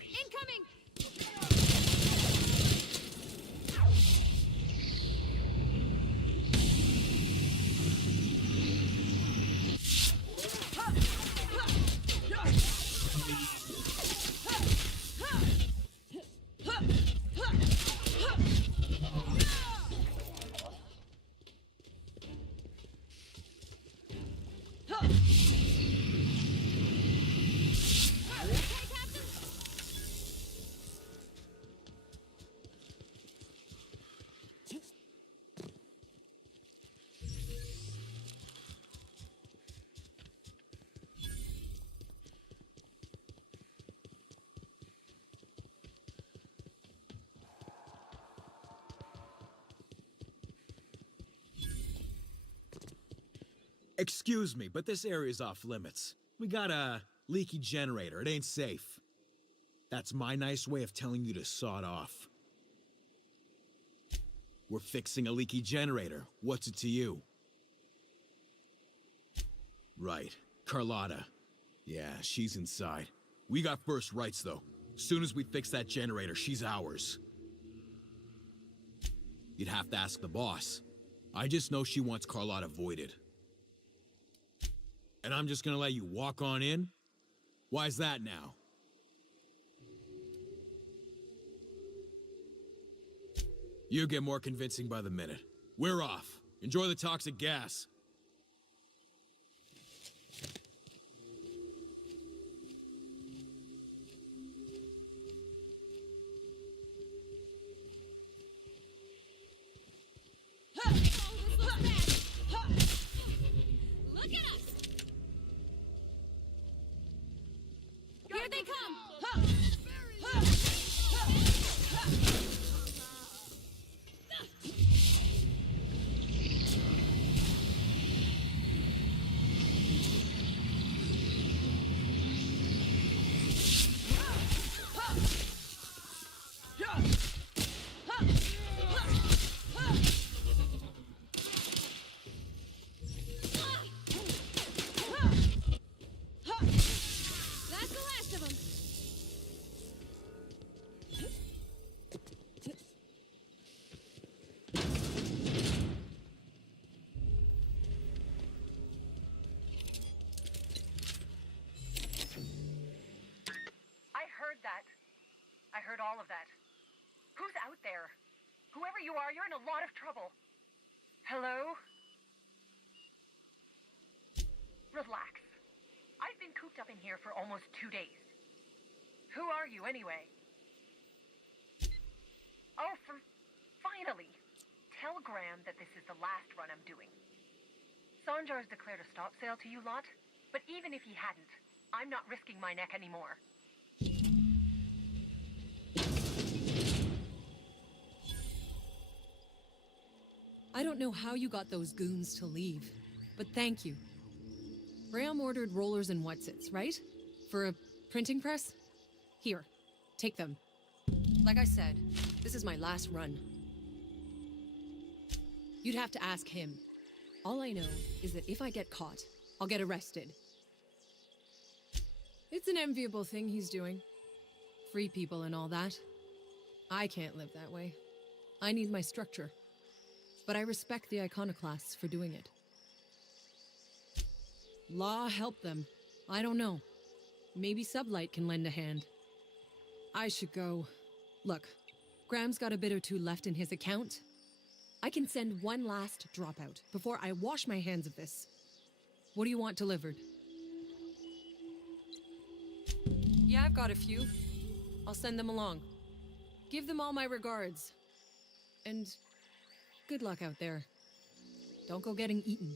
Incoming! Excuse me, but this area's off limits. We got a leaky generator. It ain't safe. That's my nice way of telling you to sod off. We're fixing a leaky generator. What's it to you? Right. Carlotta. Yeah, she's inside. We got first rights, though. Soon as we fix that generator, she's ours. You'd have to ask the boss. I just know she wants Carlotta voided. And I'm just gonna let you walk on in? Why's that now? You get more convincing by the minute. We're off. Enjoy the toxic gas. Look at us! Here they come! That's the last of them. I heard that. I heard all of that. Who's out there? Whoever you are, you're in a lot of trouble. Hello? Relax. I've been cooped up in here for almost 2 days. Who are you, anyway? Oh, finally! Tell Graham that this is the last run I'm doing. Sanjar's declared a stop sale to you lot, but even if he hadn't, I'm not risking my neck anymore. I don't know how you got those goons to leave, but thank you. Graham ordered rollers and whatsits, right? For a printing press? Here, take them. Like I said, this is my last run. You'd have to ask him. All I know is that if I get caught, I'll get arrested. It's an enviable thing he's doing. free people and all that. I can't live that way. I need my structure. But I respect the iconoclasts for doing it. Law help them. I don't know. Maybe Sublight can lend a hand. I should go. Look, Graham's got a bit or two left in his account. I can send one last dropout before I wash my hands of this. What do you want delivered? Yeah, I've got a few. I'll send them along. Give them all my regards. And good luck out there. Don't go getting eaten.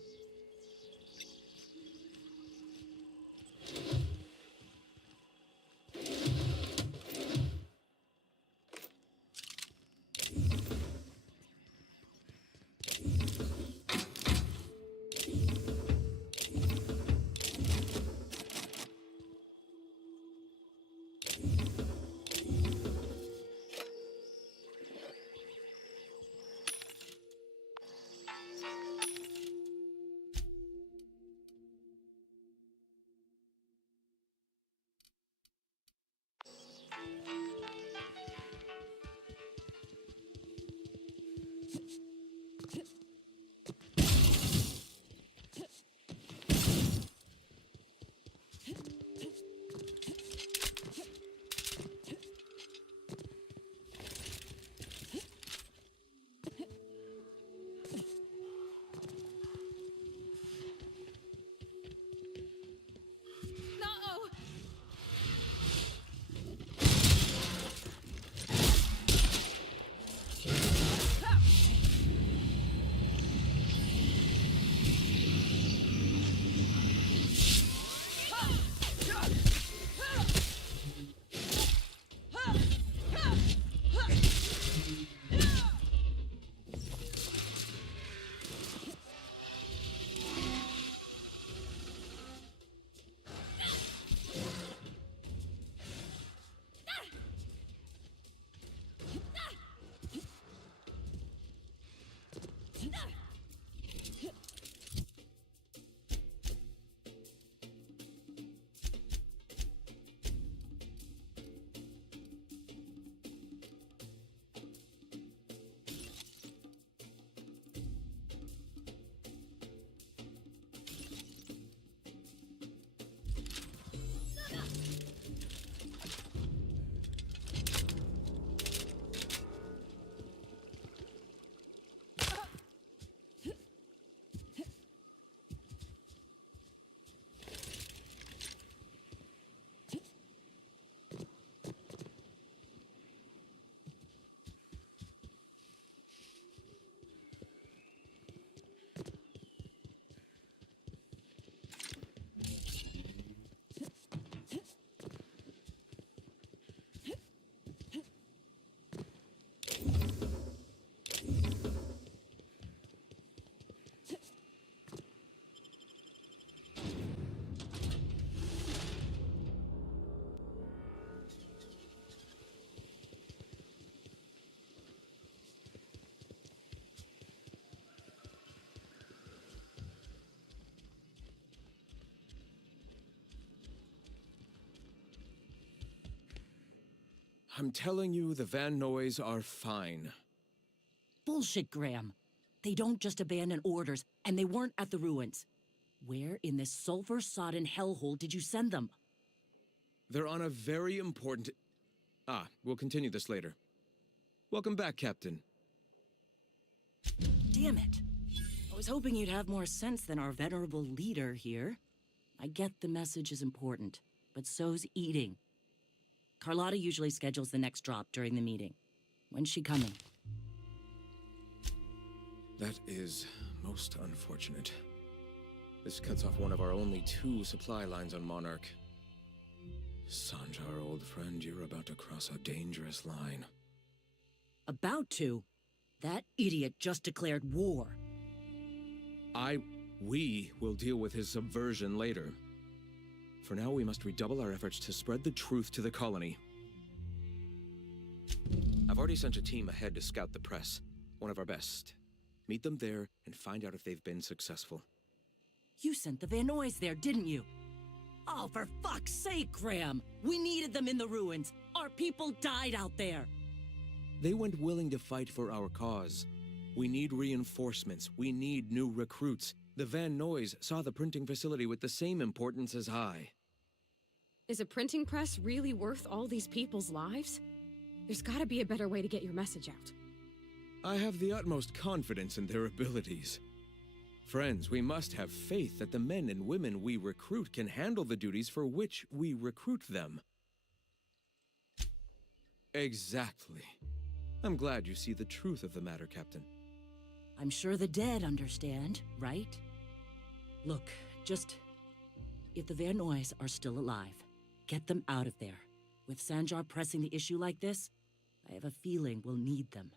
I'm telling you, the Van Noys are fine. Bullshit, Graham. They don't just abandon orders, and they weren't at the ruins. Where in this sulfur-sodden hellhole did you send them? They're on a very important... we'll continue this later. Welcome back, Captain. Damn it. I was hoping you'd have more sense than our venerable leader here. I get the message is important, but so's eating. Carlotta usually schedules the next drop during the meeting. When's she coming? That is most unfortunate. This cuts off one of our only 2 supply lines on Monarch. Sanjar, old friend, you're about to cross a dangerous line. About to? That idiot just declared war. We will deal with his subversion later. For now, we must redouble our efforts to spread the truth to the colony. I've already sent a team ahead to scout the press, one of our best. Meet them there and find out if they've been successful. You sent the Van Noys there, didn't you? Oh, for fuck's sake, Graham! We needed them in the ruins. Our people died out there. They went willing to fight for our cause. We need reinforcements. We need new recruits. The Van Noys saw the printing facility with the same importance as I. Is a printing press really worth all these people's lives? There's gotta be a better way to get your message out. I have the utmost confidence in their abilities. Friends, we must have faith that the men and women we recruit can handle the duties for which we recruit them. Exactly. I'm glad you see the truth of the matter, Captain. I'm sure the dead understand, right? Look, if the Van Noys are still alive, get them out of there. With Sanjar pressing the issue like this, I have a feeling we'll need them.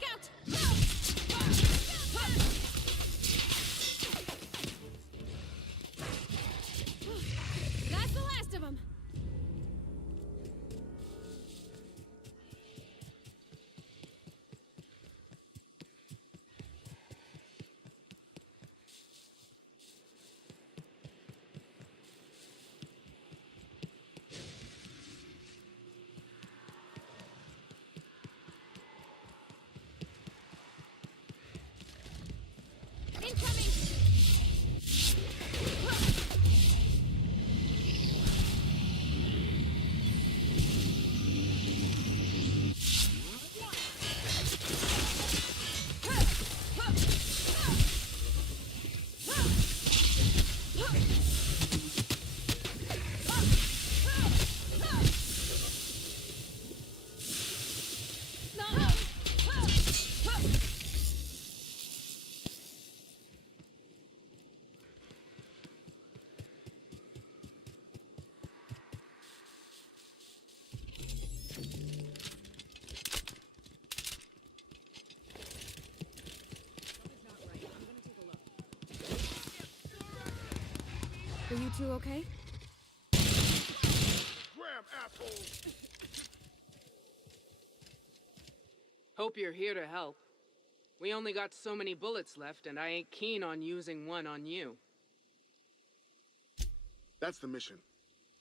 Look out! That's the last of them. Are you two okay? Graham, asshole! Hope you're here to help. We only got so many bullets left, and I ain't keen on using one on you. That's the mission.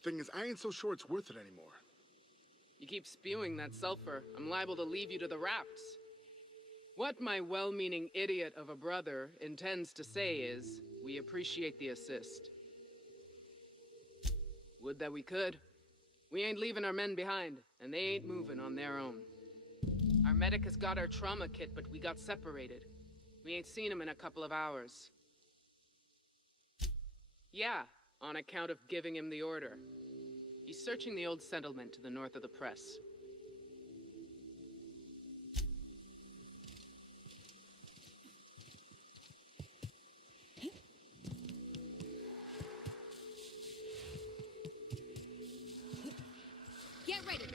Thing is, I ain't so sure it's worth it anymore. You keep spewing that sulfur, I'm liable to leave you to the rats. What my well-meaning idiot of a brother intends to say is, we appreciate the assist. Would that we could. We ain't leaving our men behind, and they ain't moving on their own. Our medic has got our trauma kit, but we got separated. We ain't seen him in a couple of hours. Yeah, on account of giving him the order. He's searching the old settlement to the north of the press. Get ready.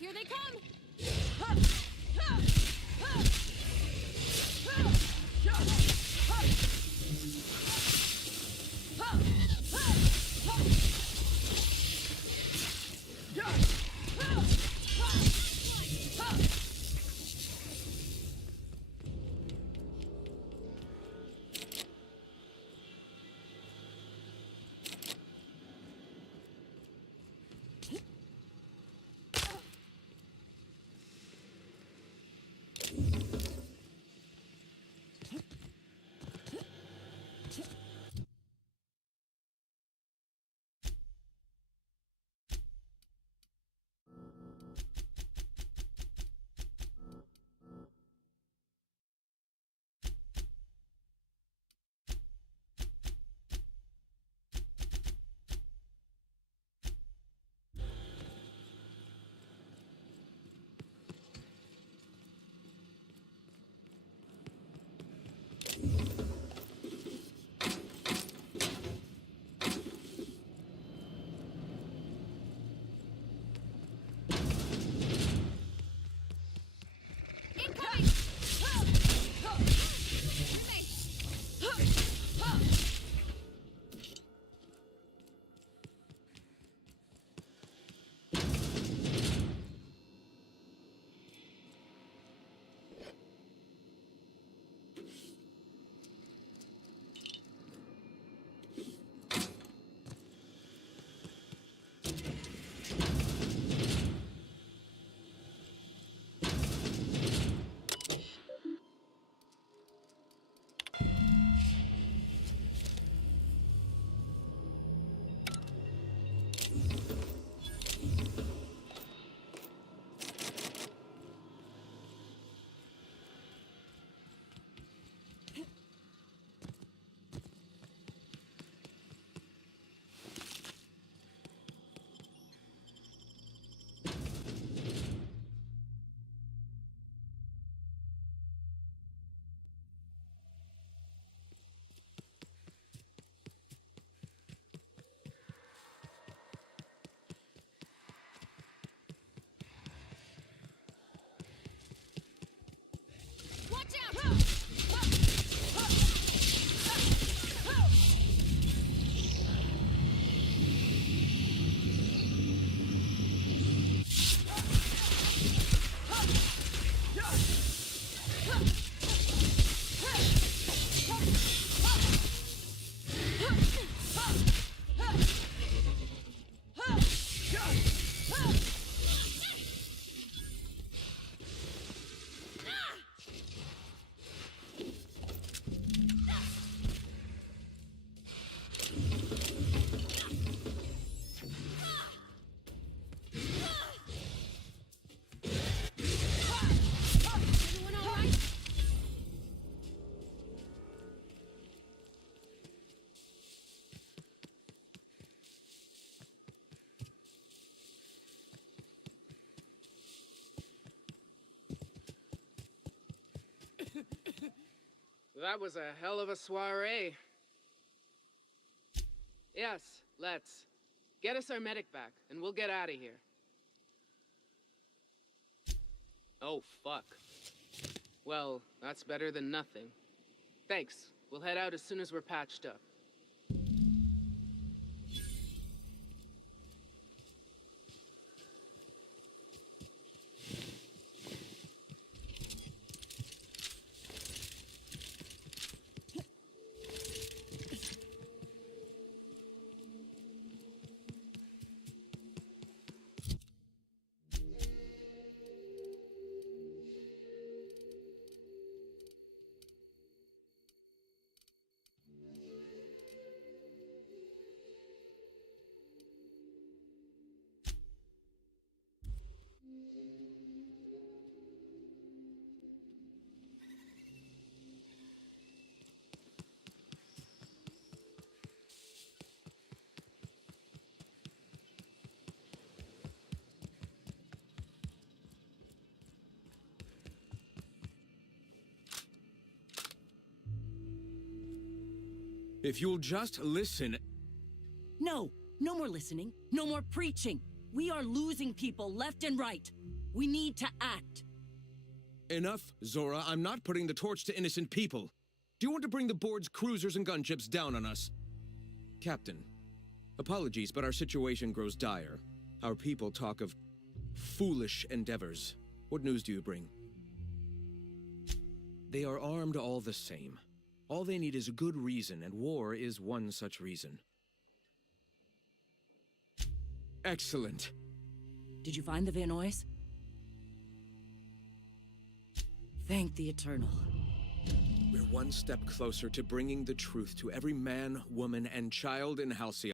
Here they come! That was a hell of a soiree. Yes, let's. Get us our medic back, and we'll get out of here. Oh, fuck. Well, that's better than nothing. Thanks. We'll head out as soon as we're patched up. If you'll just listen... No, no more listening, no more preaching. We are losing people left and right. We need to act. Enough, Zora. I'm not putting the torch to innocent people. Do you want to bring the board's cruisers and gunships down on us? Captain, apologies, but our situation grows dire. Our people talk of foolish endeavors. What news do you bring? They are armed all the same. All they need is a good reason, and war is one such reason. Excellent. Did you find the Vanois? Thank the Eternal. We're one step closer to bringing the truth to every man, woman, and child in Halcyon.